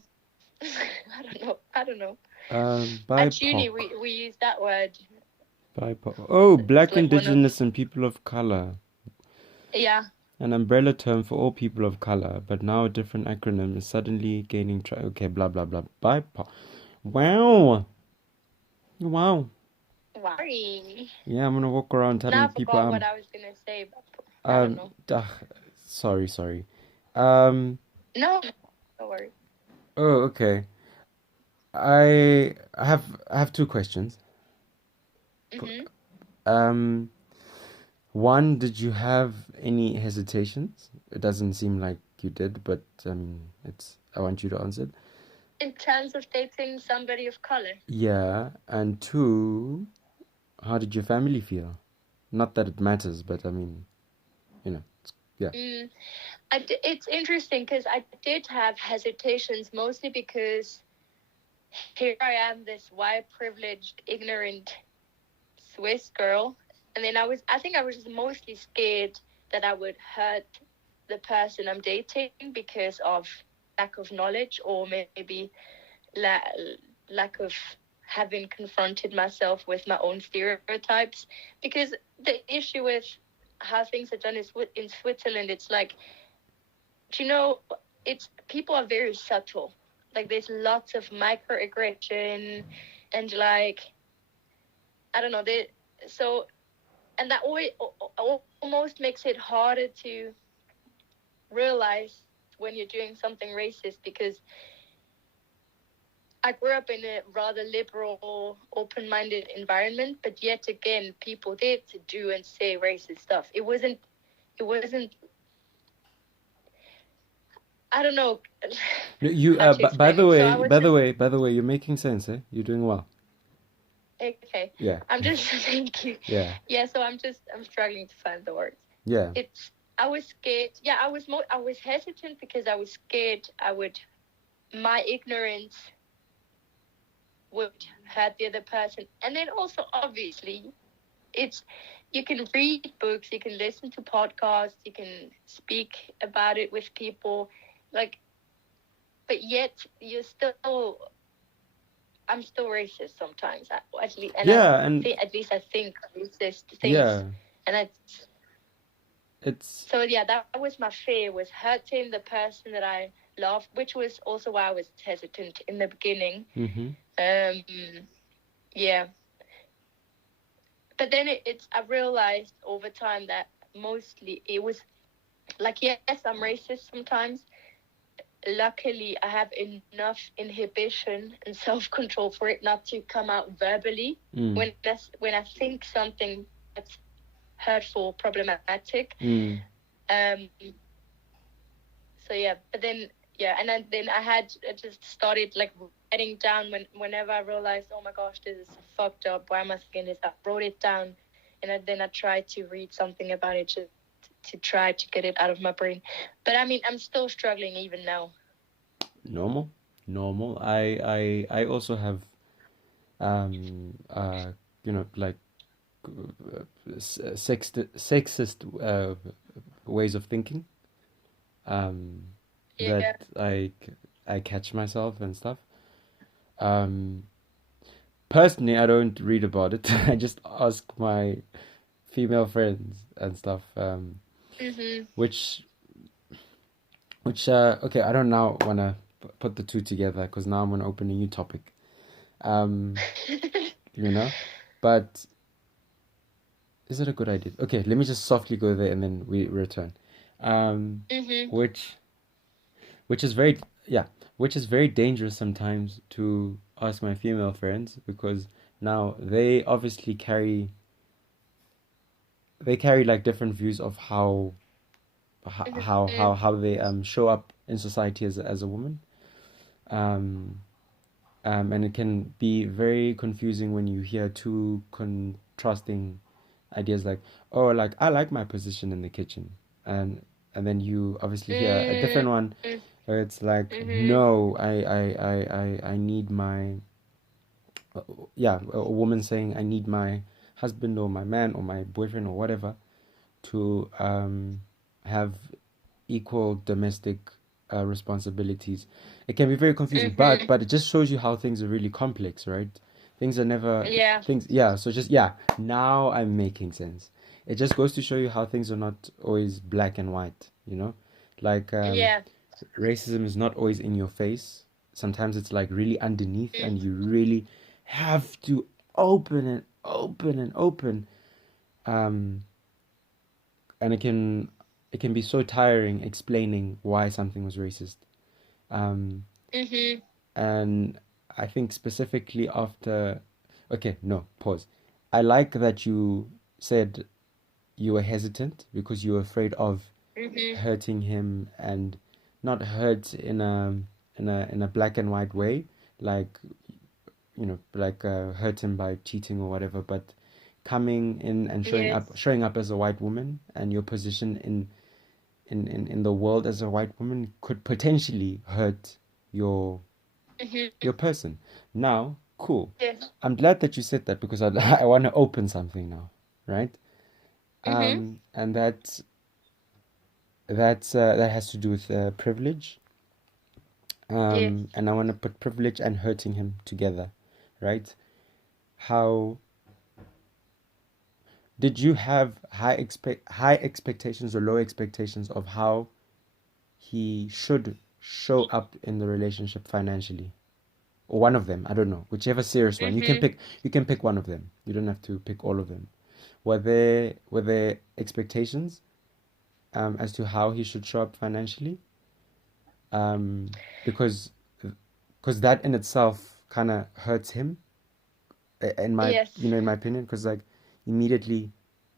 I don't know. At uni, we use that word. BIPOC. Oh, Black, Indigenous, and People of Color. Yeah. An umbrella term for all people of color, but now a different acronym is suddenly gaining okay, blah blah blah. BIPOC. Wow. Yeah, I'm gonna walk around telling people. I forgot what I was gonna say. I don't know. Sorry. No, don't worry. Oh, okay. I have two questions. Mm-hmm. One, did you have any hesitations? It doesn't seem like you did, but I want you to answer it. In terms of dating somebody of color? Yeah, and two, how did your family feel? Not that it matters, but yeah. It's interesting because I did have hesitations, mostly because here I am, this white, privileged, ignorant Swiss girl, and then I think I was just mostly scared that I would hurt the person I'm dating because of lack of knowledge, or maybe lack of having confronted myself with my own stereotypes. Because the issue with how things are done is in Switzerland, it's like, people are very subtle. Like, there's lots of microaggression and I don't know, and that almost makes it harder to realize when you're doing something racist, because I grew up in a rather liberal, open-minded environment, but yet again, people did do and say racist stuff. It wasn't. I don't know. You by the way, you're making sense, eh? You're doing well. Okay. Yeah. Thank you. Yeah. Yeah. So I'm struggling to find the words. Yeah. I was scared. Yeah, I was hesitant because I was scared my ignorance would hurt the other person. And then also, obviously, you can read books, you can listen to podcasts, you can speak about it with people, but yet I'm still racist sometimes, at least. And at least I think racist things. Yeah. And so yeah, that was my fear, was hurting the person that I love, which was also why I was hesitant in the beginning. Mm-hmm. Yeah. But then I realized over time that mostly it was like, yes, I'm racist sometimes. Luckily, I have enough inhibition and self-control for it not to come out verbally when I think something that's hurtful, problematic. So yeah, but then yeah, and then I just started writing down whenever I realized, oh my gosh, this is fucked up. Why am I thinking this? I wrote it down, and then I tried to read something about it to try to get it out of my brain. But I mean, I'm still struggling even now. Normal. I also have like sexist ways of thinking. That I catch myself and stuff. Personally, I don't read about it. I just ask my female friends and stuff. Which okay, I don't now want to put the two together because now I'm going to open a new topic. But is it a good idea? Okay, let me just softly go there and then we return. Which is very dangerous sometimes to ask my female friends, because now they obviously carry like different views of how they show up in society as a woman. And it can be very confusing when you hear two contrasting ideas, like, oh, like, I like my position in the kitchen, and then you obviously hear a different one where it's like, no, I need my a woman saying, I need my husband or my man or my boyfriend or whatever to have equal domestic responsibilities. It can be very confusing, but it just shows you how things are really complex, right? Things are never things. Yeah, so just now I'm making sense. It just goes to show you how things are not always black and white. Like racism is not always in your face. Sometimes it's like really underneath, and you really have to open and open and open. And it can be so tiring explaining why something was racist. And I think specifically after, okay, no, pause. I like that you said you were hesitant because you were afraid of hurting him, and not hurt in a black and white way, like hurt him by cheating or whatever, but coming in and showing up as a white woman, and your position in the world as a white woman could potentially hurt your person. Now, cool. I'm glad that you said that, because I want to open something now, right? And that has to do with privilege. And I want to put privilege and hurting him together, right? How did you have high expectations or low expectations of how he should show up in the relationship financially? Or one of them, I don't know, whichever serious one. You can pick one of them. You don't have to pick all of them. Were there expectations as to how he should show up financially? Because that in itself kind of hurts him, in my in my opinion, because like immediately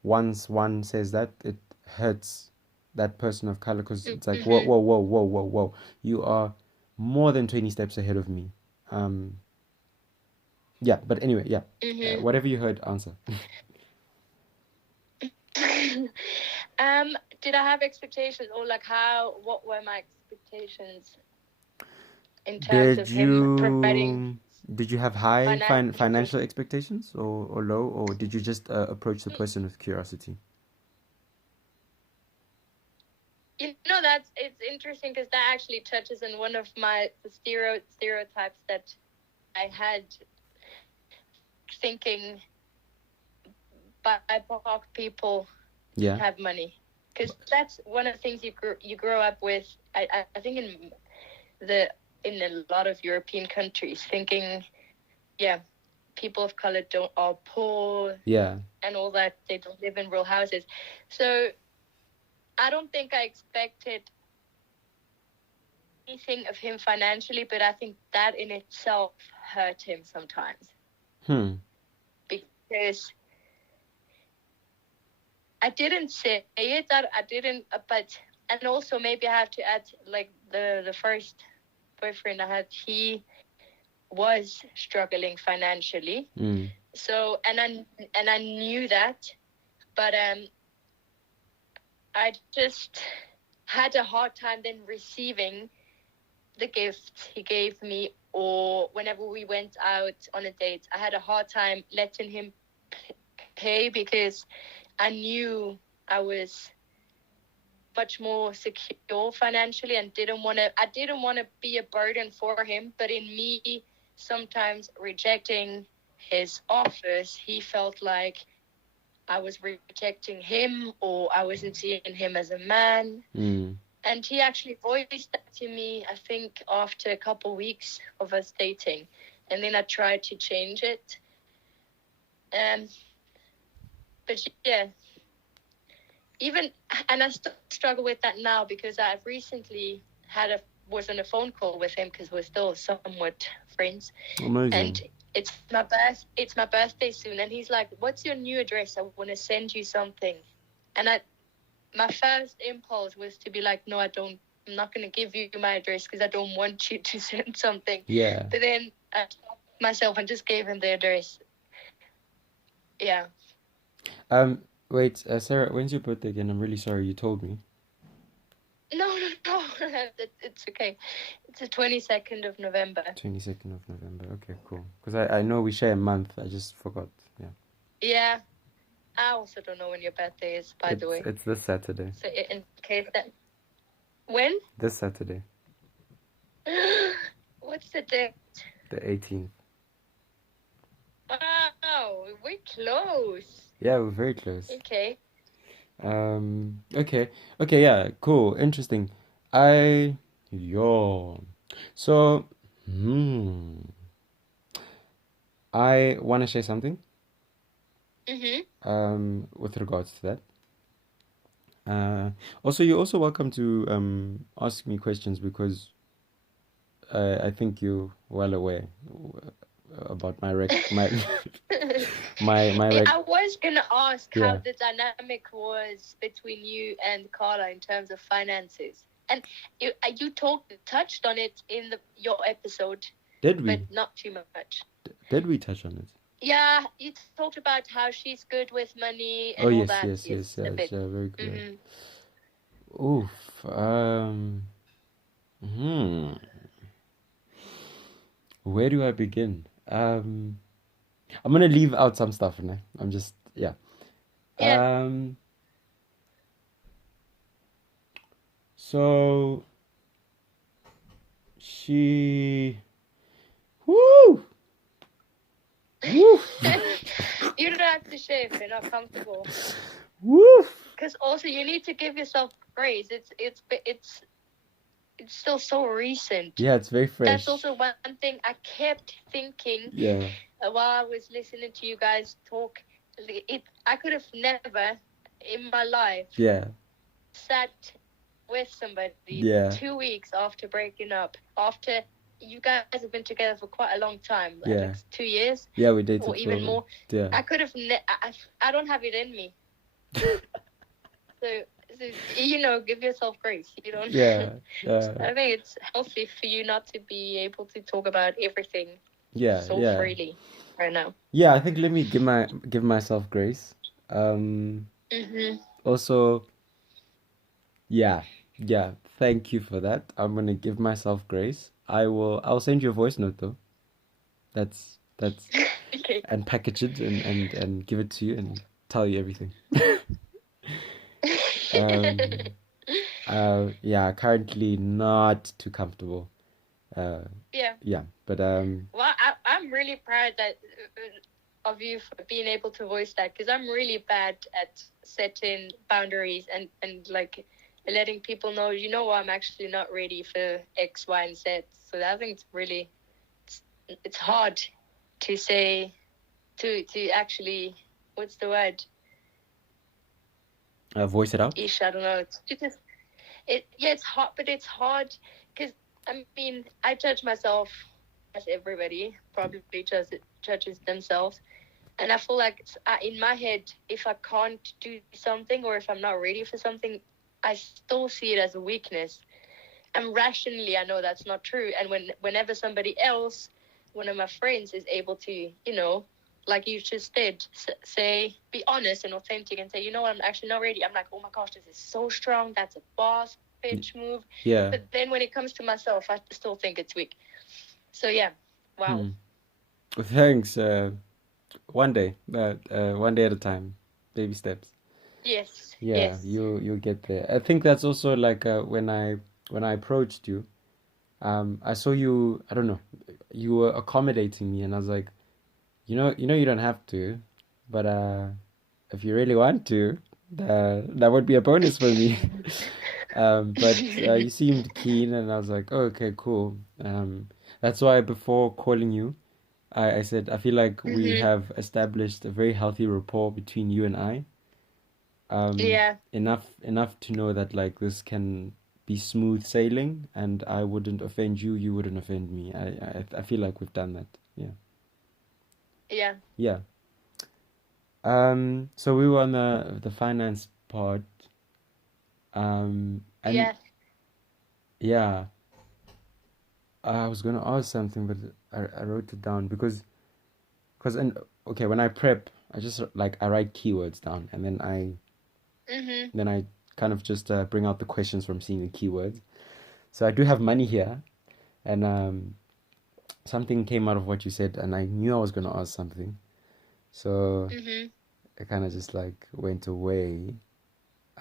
once one says that, it hurts that person of color, because it's like, whoa, you are more than 20 steps ahead of me. But anyway, whatever you heard, answer. Did I have expectations, or like what were my expectations in terms of him providing? Did you have high financial expectations, or low, or did you just approach the person with curiosity? It's interesting, because that actually touches on one of my stereotypes that I had, thinking BIPOC people have money, because that's one of the things you grow up with. I think in a lot of European countries, thinking, people of color are poor, and all that. They don't live in real houses. So I don't think I expected anything of him financially, but I think that in itself hurt him sometimes. Because I didn't say it, and also maybe I have to add, like, the first boyfriend I had, he was struggling financially. So, and I knew that, but I just had a hard time then receiving the gifts he gave me, or whenever we went out on a date, I had a hard time letting him pay, because I knew I was much more secure financially and I didn't want to be a burden for him. But in me sometimes rejecting his offers, he felt like I was rejecting him, or I wasn't seeing him as a man. And he actually voiced that to me, I think, after a couple weeks of us dating. And then I tried to change it. But yeah, and I still struggle with that now, because I've recently was on a phone call with him, because we're still somewhat friends. Amazing. And it's my birthday soon, and he's like, "What's your new address? I want to send you something." And my first impulse was to be like, "No, I'm not going to give you my address, because I don't want you to send something." Yeah. But then I stopped myself and just gave him the address. Yeah. Wait, Sarah, when's your birthday again? I'm really sorry, you told me. No. It's okay. It's the 22nd of November. 22nd of November. Okay, cool. Because I know we share a month. I just forgot. Yeah. Yeah. I also don't know when your birthday is, by the way. It's this Saturday. So in case that... When? This Saturday. What's the date? The 18th. Wow, we're close. Yeah, we're very close. Okay. Okay, yeah, cool, interesting. So, I want to share something. With regards to that. Also, you're also welcome to ask me questions, because I think you're well aware about my I was gonna ask Yeah. how the dynamic was between you and Carla in terms of finances, and you touched on it in your episode. Did we? But not too much. Did we touch on it? Yeah, you talked about how she's good with money and Oh, all yes, that. yes, a bit. yeah, very good. Oof. Where do I begin? I'm gonna leave out some stuff, né? I'm just, yeah. Yeah. So she, woo. You don't have to share if you're not comfortable. Woo. Because also you need to give yourself praise. It's still so recent. Yeah, it's very fresh. That's also one thing I kept thinking. Yeah. While I was listening to you guys talk, I could have never in my life. Yeah. Sat with somebody 2 weeks after breaking up, after you guys have been together for quite a long time, like 2 years. Yeah, we dated or even more. Yeah. I could have. I don't have it in me. so give yourself grace. You don't. Yeah. I think it's healthy for you not to be able to talk about everything. So freely right now. Yeah, I think let me give myself grace. Also, yeah. Thank you for that. I'm gonna give myself grace. I'll send you a voice note though. That's okay. And package it and give it to you and tell you everything. Currently not too comfortable. But well, I'm really proud of you for being able to voice that, because I'm really bad at setting boundaries and like letting people know, I'm actually not ready for X, Y, and Z. So I think it's hard to say, to actually, what's the word? Voice it out. I don't know. It's hard, but it's hard because I judge myself as everybody probably judges themselves, and I feel like in my head, if I can't do something or if I'm not ready for something, I still see it as a weakness. And rationally, I know that's not true. And whenever somebody else one of my friends is able to, you know, like you just did, say, be honest and authentic and say, you know what, I'm actually not ready. I'm like, oh my gosh, this is so strong. That's a boss bitch move. Yeah. But then when it comes to myself, I still think it's weak. So yeah, wow. Thanks. One day, one day at a time, baby steps. Yes. Yeah, Yes. you'll get there. I think that's also like when I approached you, I saw you. I don't know, you were accommodating me, and I was like, you don't have to, but if you really want to, that would be a bonus for me. But you seemed keen, and I was like, oh, okay, cool. That's why before calling you, I said I feel like we have established a very healthy rapport between you and I. Yeah. Enough to know that like this can be smooth sailing, and I wouldn't offend you, you wouldn't offend me. I feel like we've done that. Yeah. Yeah. Yeah. So we were on the finance part. And Yeah. yeah, I was gonna ask something, but I wrote it down because and okay, when I prep, I just like I write keywords down, and then I kind of just bring out the questions from seeing the keywords. So I do have money here, and something came out of what you said, and I knew I was gonna ask something, so I kind of just like went away.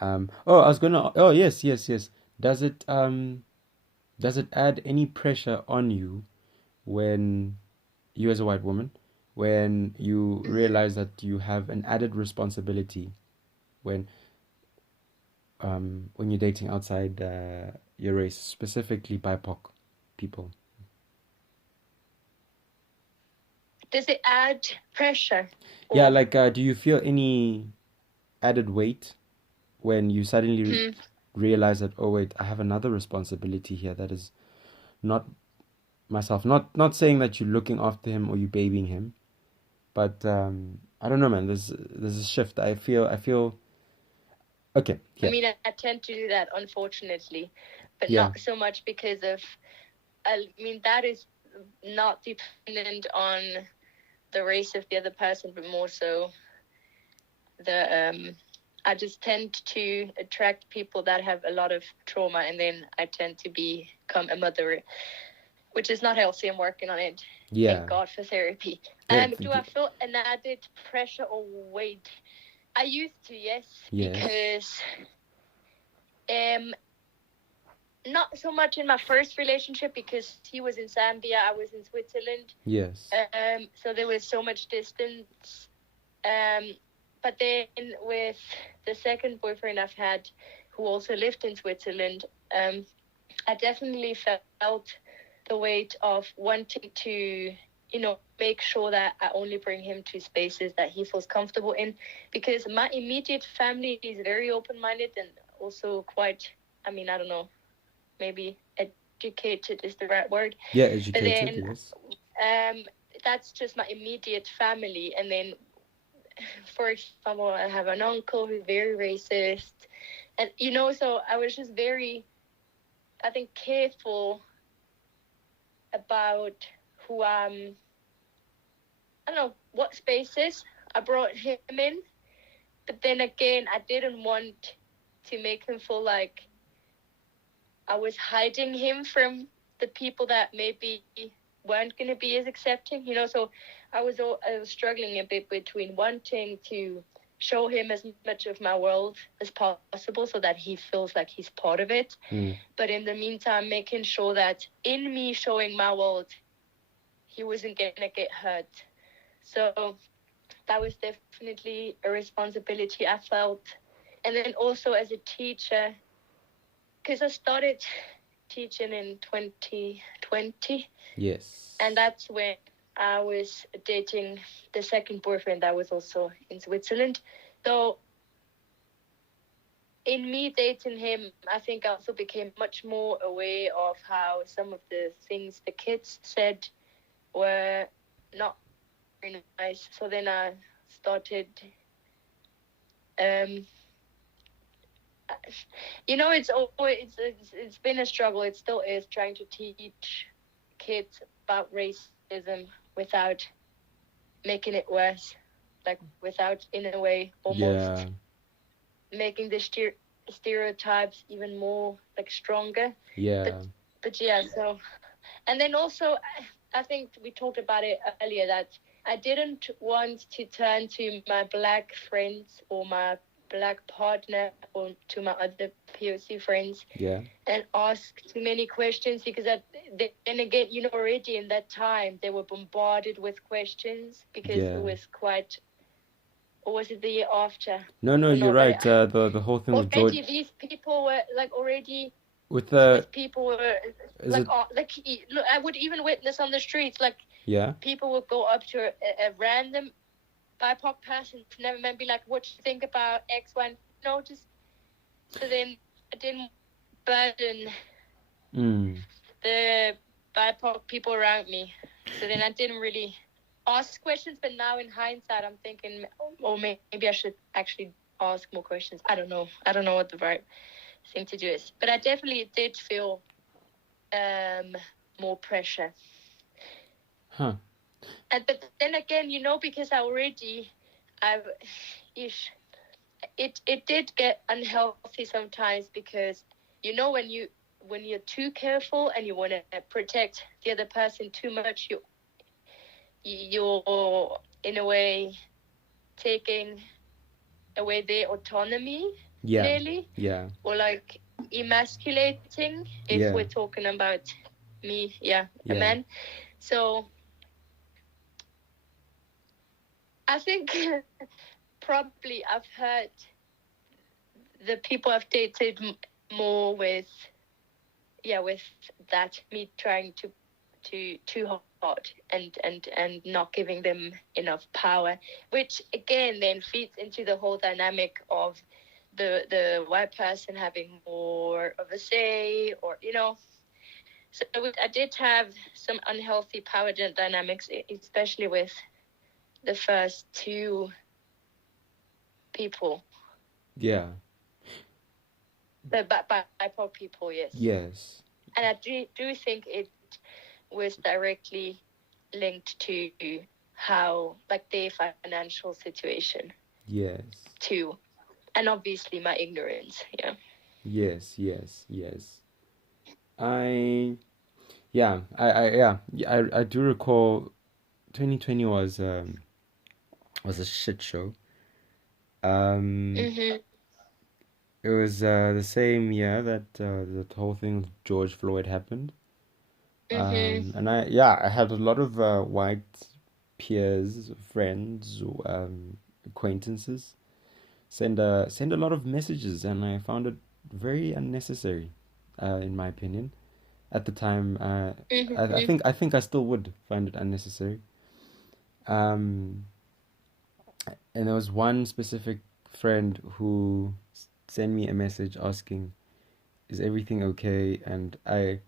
I was gonna. Oh, yes, yes, yes. Does it does it add any pressure on you when you as a white woman, when you realize that you have an added responsibility when when you're dating outside your race, specifically BIPOC people? Does it add pressure? Yeah, like do you feel any added weight when you suddenly realize that, oh wait, I have another responsibility here that is not myself. Not saying that you're looking after him or you babying him, but I don't know, man. There's a shift. I feel okay. I Yeah, mean, I tend to do that, unfortunately, but yeah, not so much because of. I mean, that is not dependent on the race of the other person, but more so the. I just tend to attract people that have a lot of trauma, and then I tend to become a mother, which is not healthy. I'm working on it. yeah. Thank God for therapy. Yeah, Do I feel an added pressure or weight? I used to, yes, yes. because not so much in my first relationship because he was in Zambia, I was in Switzerland. Yes. So there was so much distance. But then with the second boyfriend I've had, who also lived in Switzerland, I definitely felt the weight of wanting to, make sure that I only bring him to spaces that he feels comfortable in, because my immediate family is very open-minded and also quite, I don't know, maybe educated is the right word. Yeah, educated, but then, yes. that's just my immediate family. And then, for example, I have an uncle who's very racist. And, so I was just very, I think, careful about who I don't know, what spaces I brought him in. But then again, I didn't want to make him feel like I was hiding him from the people that maybe weren't going to be as accepting, so I was struggling a bit between wanting to show him as much of my world as possible so that he feels like he's part of it. But in the meantime, making sure that in me showing my world, he wasn't going to get hurt. So that was definitely a responsibility I felt. And then also as a teacher, because I started teaching in 2020. Yes. And that's when I was dating the second boyfriend that was also in Switzerland. So in me dating him, I think I also became much more aware of how some of the things the kids said were not very nice. So then I started, it's been a struggle. It still is, trying to teach kids about racism racism without making it worse, like without, in a way, almost making the stereotypes even more like stronger. But yeah, so, and then also I think we talked about it earlier that I didn't want to turn to my black friends or my black partner or to my other POC friends and ask too many questions, because then again, already in that time they were bombarded with questions because it was quite, or was it the year after? No, you're right. The whole thing with George. These people were like already with people were like look, I would even witness on the streets, like people would go up to a random BIPOC person, never mind, be like, "What do you think about X, Y?" Just so then I didn't burden the BIPOC people around me. So then I didn't really ask questions. But now in hindsight, I'm thinking, or maybe I should actually ask more questions. I don't know what the right thing to do is. But I definitely did feel more pressure. But then again, because it did get unhealthy sometimes, because when you're too careful and you want to protect the other person too much, you're in a way taking away their autonomy, nearly, or like emasculating, if we're talking about me, a man. So I think probably I've heard the people I've dated more with that, me trying to too hard and not giving them enough power, which again then feeds into the whole dynamic of the white person having more of a say, or so I did have some unhealthy power dynamics, especially with the first two people. The BIPOC people, yes. And I do think it was directly linked to how, like, their financial situation. Too. And obviously my ignorance, Yes. I do recall 2020 was a shit show. It was the same year that the whole thing with George Floyd happened. And I had a lot of white peers, friends, acquaintances send a lot of messages, and I found it very unnecessary, in my opinion. At the time, I think I still would find it unnecessary. And there was one specific friend who sent me a message asking, "Is everything okay?" And I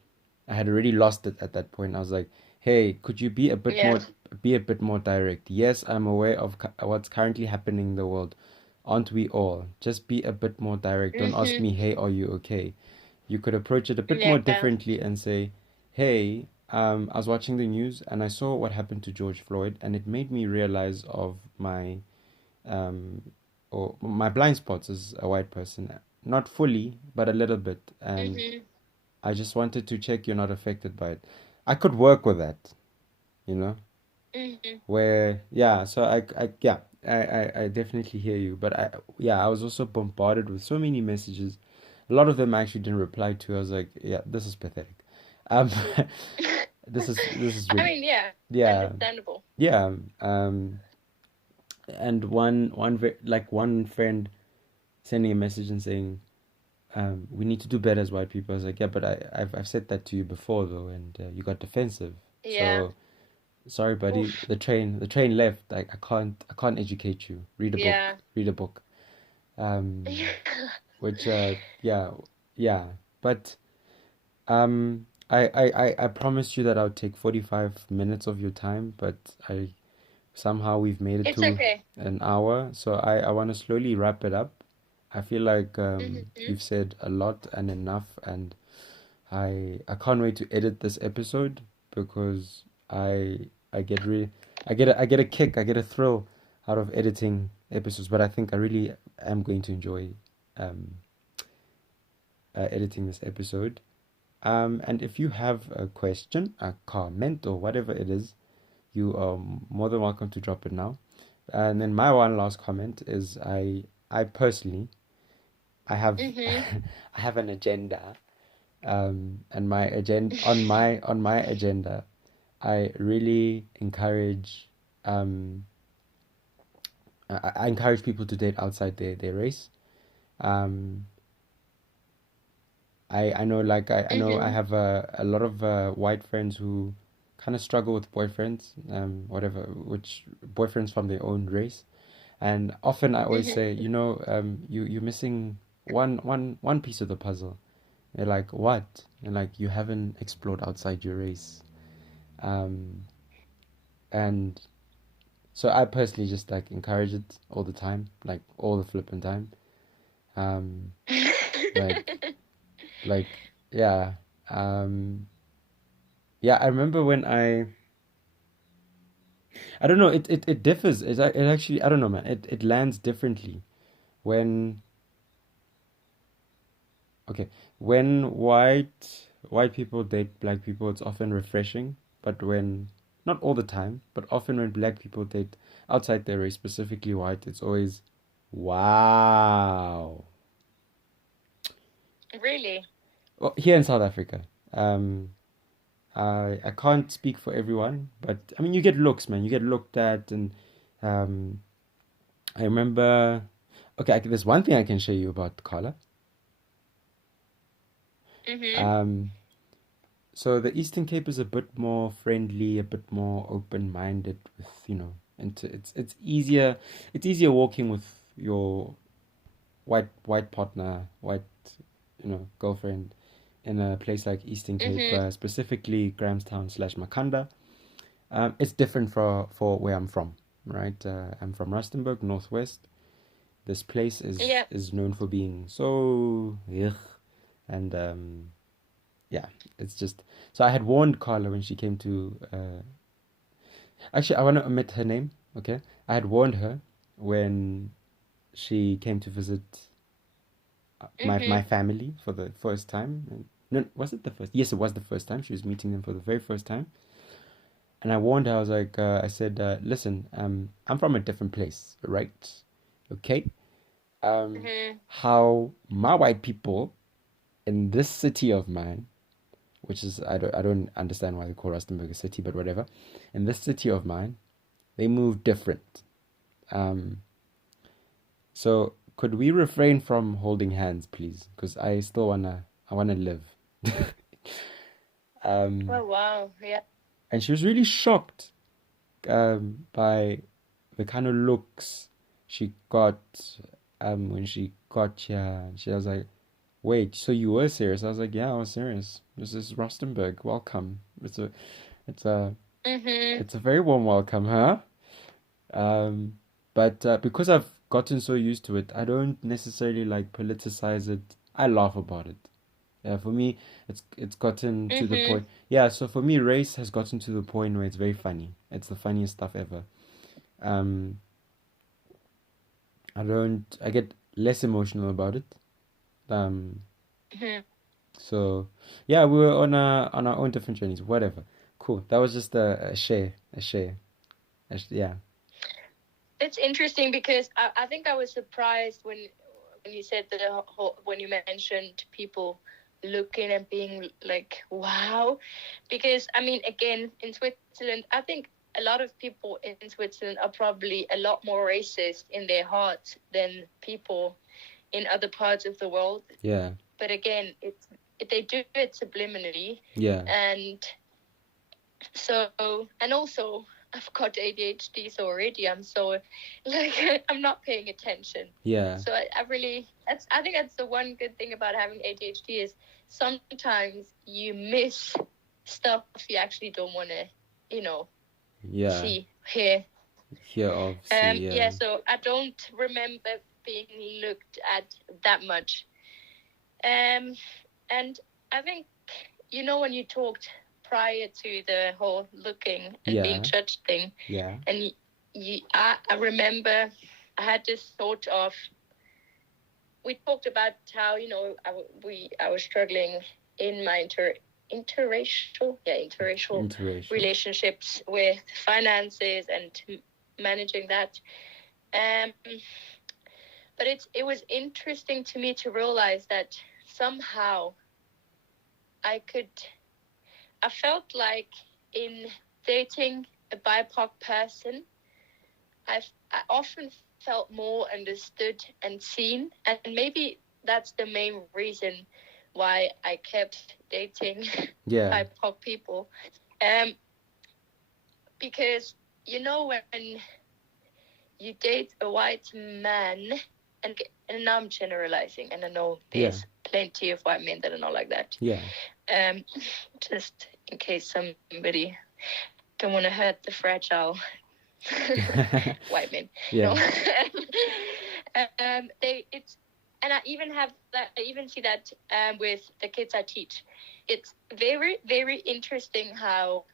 had already lost it at that point. I was like, "Hey, could you be a bit more direct? Yes, I'm aware of what's currently happening in the world. Aren't we all? Just be a bit more direct. Don't ask me, 'Hey, are you okay?' You could approach it a bit more differently and say, 'Hey, I was watching the news and I saw what happened to George Floyd, and it made me realize of my or my blind spots as a white person. Not fully, but a little bit. And I just wanted to check you're not affected by it.'" I could work with that, where, so I definitely hear you. But I was also bombarded with so many messages. A lot of them I actually didn't reply to. I was like, yeah, this is pathetic. This is really, I mean, understandable. And one friend sending a message and saying, "We need to do better as white people." I was like, "Yeah, but I've said that to you before though, and you got defensive. So sorry, buddy. Oof. The train left. I can't educate you. Read a book. Which but I promised you that I would take 45 minutes of your time, but somehow we've made it to an hour, so I want to slowly wrap it up. I feel like you've said a lot and enough, and I can't wait to edit this episode, because I get really I get a kick, I get a thrill out of editing episodes, but I think I really am going to enjoy um editing this episode. And if you have a question, a comment, or whatever it is, you are more than welcome to drop it now. And then my one last comment is I personally I have I have an agenda. And my agenda on my agenda, I really encourage I encourage people to date outside their race. Um, I know I know I have a lot of white friends who kind of struggle with boyfriends, whatever, which boyfriends from their own race. And often I always say, you're missing one piece of the puzzle. They're like, what? And like, you haven't explored outside your race. Um, and so I personally just like encourage it all the time, like all the flipping time. Um, like, like, yeah. Um, yeah, I remember when I don't know, it differs. It actually, I don't know, man. It lands differently when, okay, when white people date black people, it's often refreshing. But when, not all the time, but often when black people date outside their race, specifically white, it's always, wow. Really? Well, here in South Africa, um, I can't speak for everyone, but I mean, you get looks, man. You get looked at, and um, I remember. Okay, there's one thing I can show you about Carla. Um, so the Eastern Cape is a bit more friendly, a bit more open-minded with, and it's easier walking with your white partner, girlfriend in a place like Eastern Cape, specifically Grahamstown slash Makanda. It's different for where I'm from, right? I'm from Rustenburg, Northwest. This place is known for being so ugh, and yeah, it's just so I had warned Carla when she came to. Actually, I want to omit her name. Okay, I had warned her when she came to visit my family for the first time. No, was it the first? Yes, it was the first time. She was meeting them for the very first time. And I warned her, I was like, I said, listen, I'm from a different place, right? Okay. How my white people in this city of mine, which is I don't understand why they call Rustenburg a city, but whatever. In this city of mine, they move different. Um, so could we refrain from holding hands, please? Because I wanna live. Um, Oh wow, yeah. and she was really shocked by the kind of looks she got when she got here. She was like, "Wait, so you were serious?" I was like, "Yeah, I was serious. This is Rustenburg. Welcome. It's a it's a very warm welcome, huh?" Um, but because I've gotten so used to it, I don't necessarily like politicize it. I laugh about it. Yeah, for me, it's gotten to the point. Yeah, so for me, race has gotten to the point where it's very funny. It's the funniest stuff ever. Um, I get less emotional about it. Um, so yeah, we were on our own different journeys. Whatever. Cool. That was just a share. Yeah. It's interesting because I think I was surprised when you said that when you mentioned people looking and being like, wow. Because, I mean, again, in Switzerland, I think a lot of people in Switzerland are probably a lot more racist in their hearts than people in other parts of the world. Yeah. But again, they do it subliminally. Yeah. And so, and also, I've got ADHD, so already I'm so, like, I'm not paying attention. Yeah. So I think that's the one good thing about having ADHD is sometimes you miss stuff you actually don't want to, Yeah. see, hear. Hear of, see, Yeah, so I don't remember being looked at that much. And I think, when you talked prior to the whole looking and being judged thing. Yeah. And I remember I had this thought of, we talked about how, you know, I was struggling in my interracial relationships with finances and managing that. But it was interesting to me to realize that somehow I felt like in dating a BIPOC person, I often felt more understood and seen, and maybe that's the main reason why I kept dating BIPOC people. Because, you know, when you date a white man, and now I'm generalizing, and I know there's plenty of white men that are not like that. Yeah. Just in case somebody don't want to hurt the fragile white men. Yeah. No. And I even see that with the kids I teach. It's very, very interesting how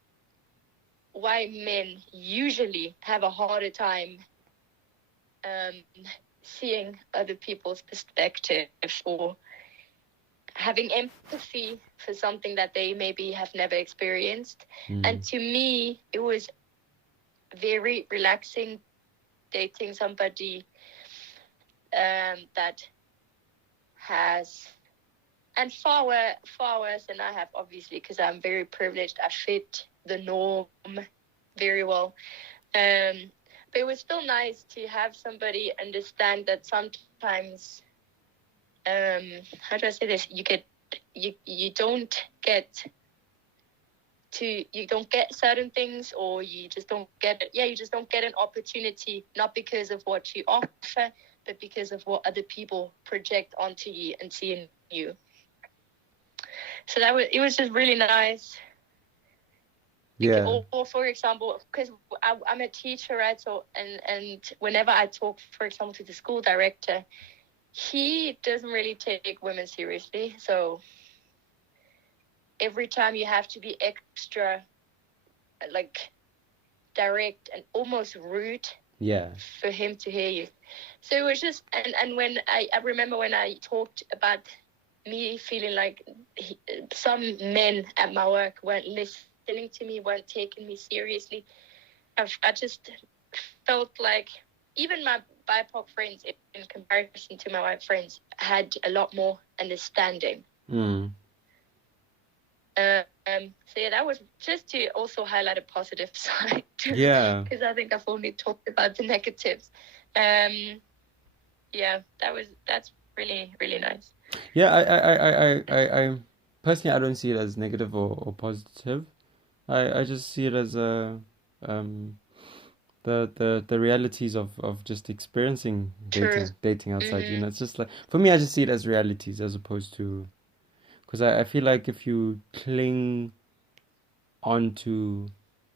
white men usually have a harder time seeing other people's perspective or having empathy for something that they maybe have never experienced. And to me, it was very relaxing dating somebody that has, and far worse than I have, obviously, because I'm very privileged. I fit the norm very well. But it was still nice to have somebody understand that sometimes, how do I say this? You don't get certain things, or you just don't get it. Yeah, you just don't get an opportunity, not because of what you offer, but because of what other people project onto you and see in you. So it was just really nice. Yeah. Or for example, because I'm a teacher, right? So and whenever I talk, for example, to the school director, he doesn't really take women seriously. So every time you have to be extra, like, direct and almost rude. Yeah. For him to hear you. So it was just, and when I remember when I talked about me feeling like some men at my work weren't listening to me, weren't taking me seriously, I just felt like even my BIPOC friends, in comparison to my white friends, had a lot more understanding. So yeah, that was just to also highlight a positive side. Yeah. Because I think I've only talked about the negatives. Yeah, that's really, really nice. Yeah, I personally, I don't see it as negative or positive. I just see it as the realities of just experiencing dating outside. You know, it's just like, for me, I just see it as realities as opposed to, because I feel like if you cling onto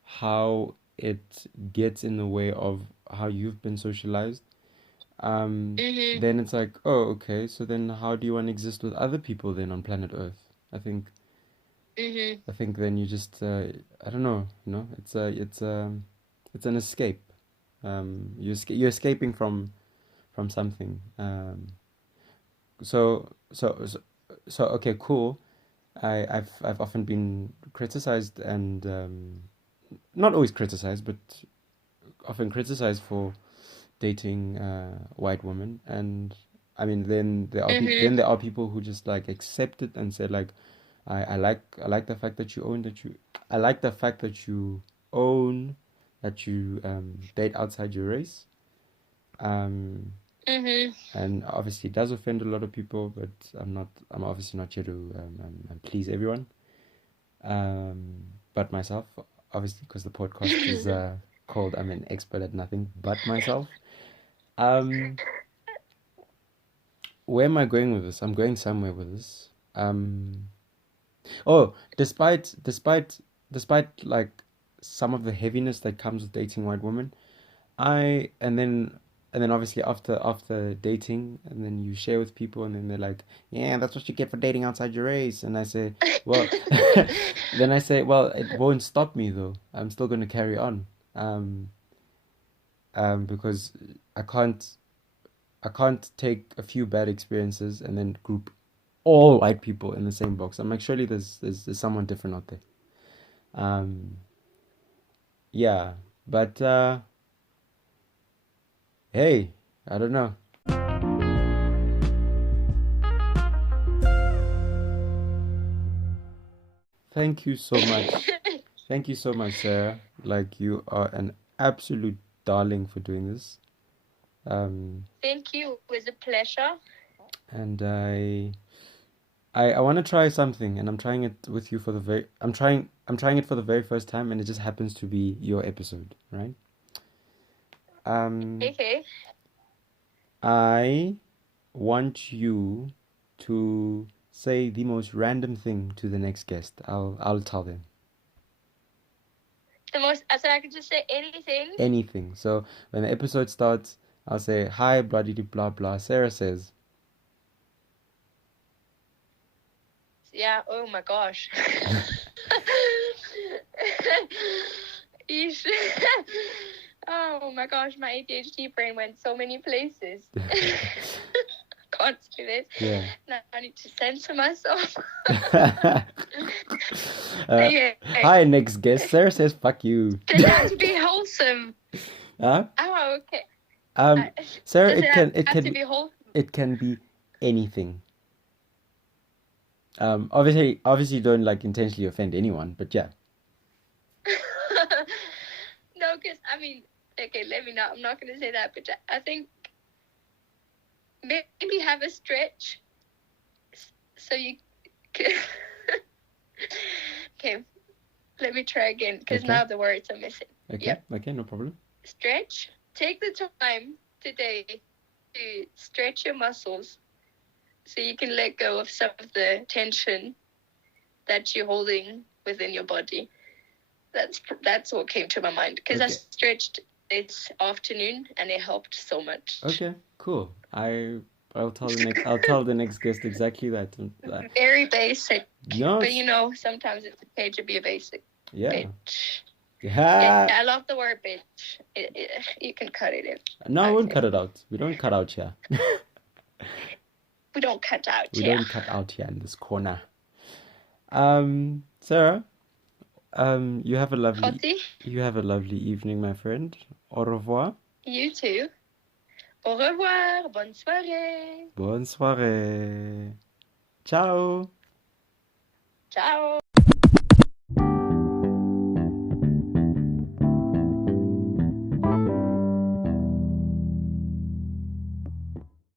how it gets in the way of how you've been socialized, then it's like, oh, okay, so then how do you want to exist with other people then on planet Earth? I think then you just I don't know, you know, it's an escape. You're escaping from something. So okay, cool. I've often been criticized, and not always criticized, but often criticized for dating white women. And I mean, then there are people who just like accept it and say like, I like the fact that you own I like the fact that you own that you date outside your race. And obviously it does offend a lot of people, but I'm obviously not here to please everyone, but myself, obviously, because the podcast is called I'm an expert at nothing but myself. Where am I going with this? I'm going somewhere with this. Despite like some of the heaviness that comes with dating white women, and then and then obviously after dating, and then you share with people, and then they're like, yeah, that's what you get for dating outside your race. And I say, well, then I say, well, it won't stop me though. I'm still going to carry on. Um, because I can't I can't take a few bad experiences and then group all white people in the same box. I'm like, surely there's someone different out there. Um, yeah, but hey, I don't know. Thank you so much. Thank you so much, Sarah. Like, you are an absolute darling for doing this. Thank you. It was a pleasure. And I want to try something, and I'm trying it with you for the very I'm trying it for the very first time, and it just happens to be your episode, right? Okay. I want you to say the most random thing to the next guest. I'll tell them. So I could just say anything. Anything. So when the episode starts, I'll say, "Hi, blah blah blah." Sarah says. Yeah. Oh my gosh. Oh my gosh, my ADHD brain went so many places. Can't say this. Yeah. Now I need to censor myself. Hi, next guest. Sarah says, "Fuck you." Does it have to be wholesome? Huh? Oh, okay. Sarah, Does it have to be wholesome? It can be anything. Obviously, don't like intentionally offend anyone, but yeah. No, because I mean, okay, let me know. I'm not gonna say that, but I think maybe have a stretch so you can. Okay, let me try again because now the words are missing. Okay. Yep. Okay, no problem. Stretch. Take the time today to stretch your muscles so you can let go of some of the tension that you're holding within your body. That's what came to my mind because I stretched this afternoon and it helped so much. Okay, cool. I'll tell the next guest exactly that. Very basic. No, but you know, sometimes it's okay to be a basic. Yeah. Bitch. Yeah. I love the word bitch. You can cut it in. No, I won't cut it out. We don't cut out here. We don't cut out here. We don't cut out here in this corner. Sarah, you have a lovely evening, my friend. Au revoir. You too. Au revoir. Bonne soirée. Bonne soirée. Ciao. Ciao.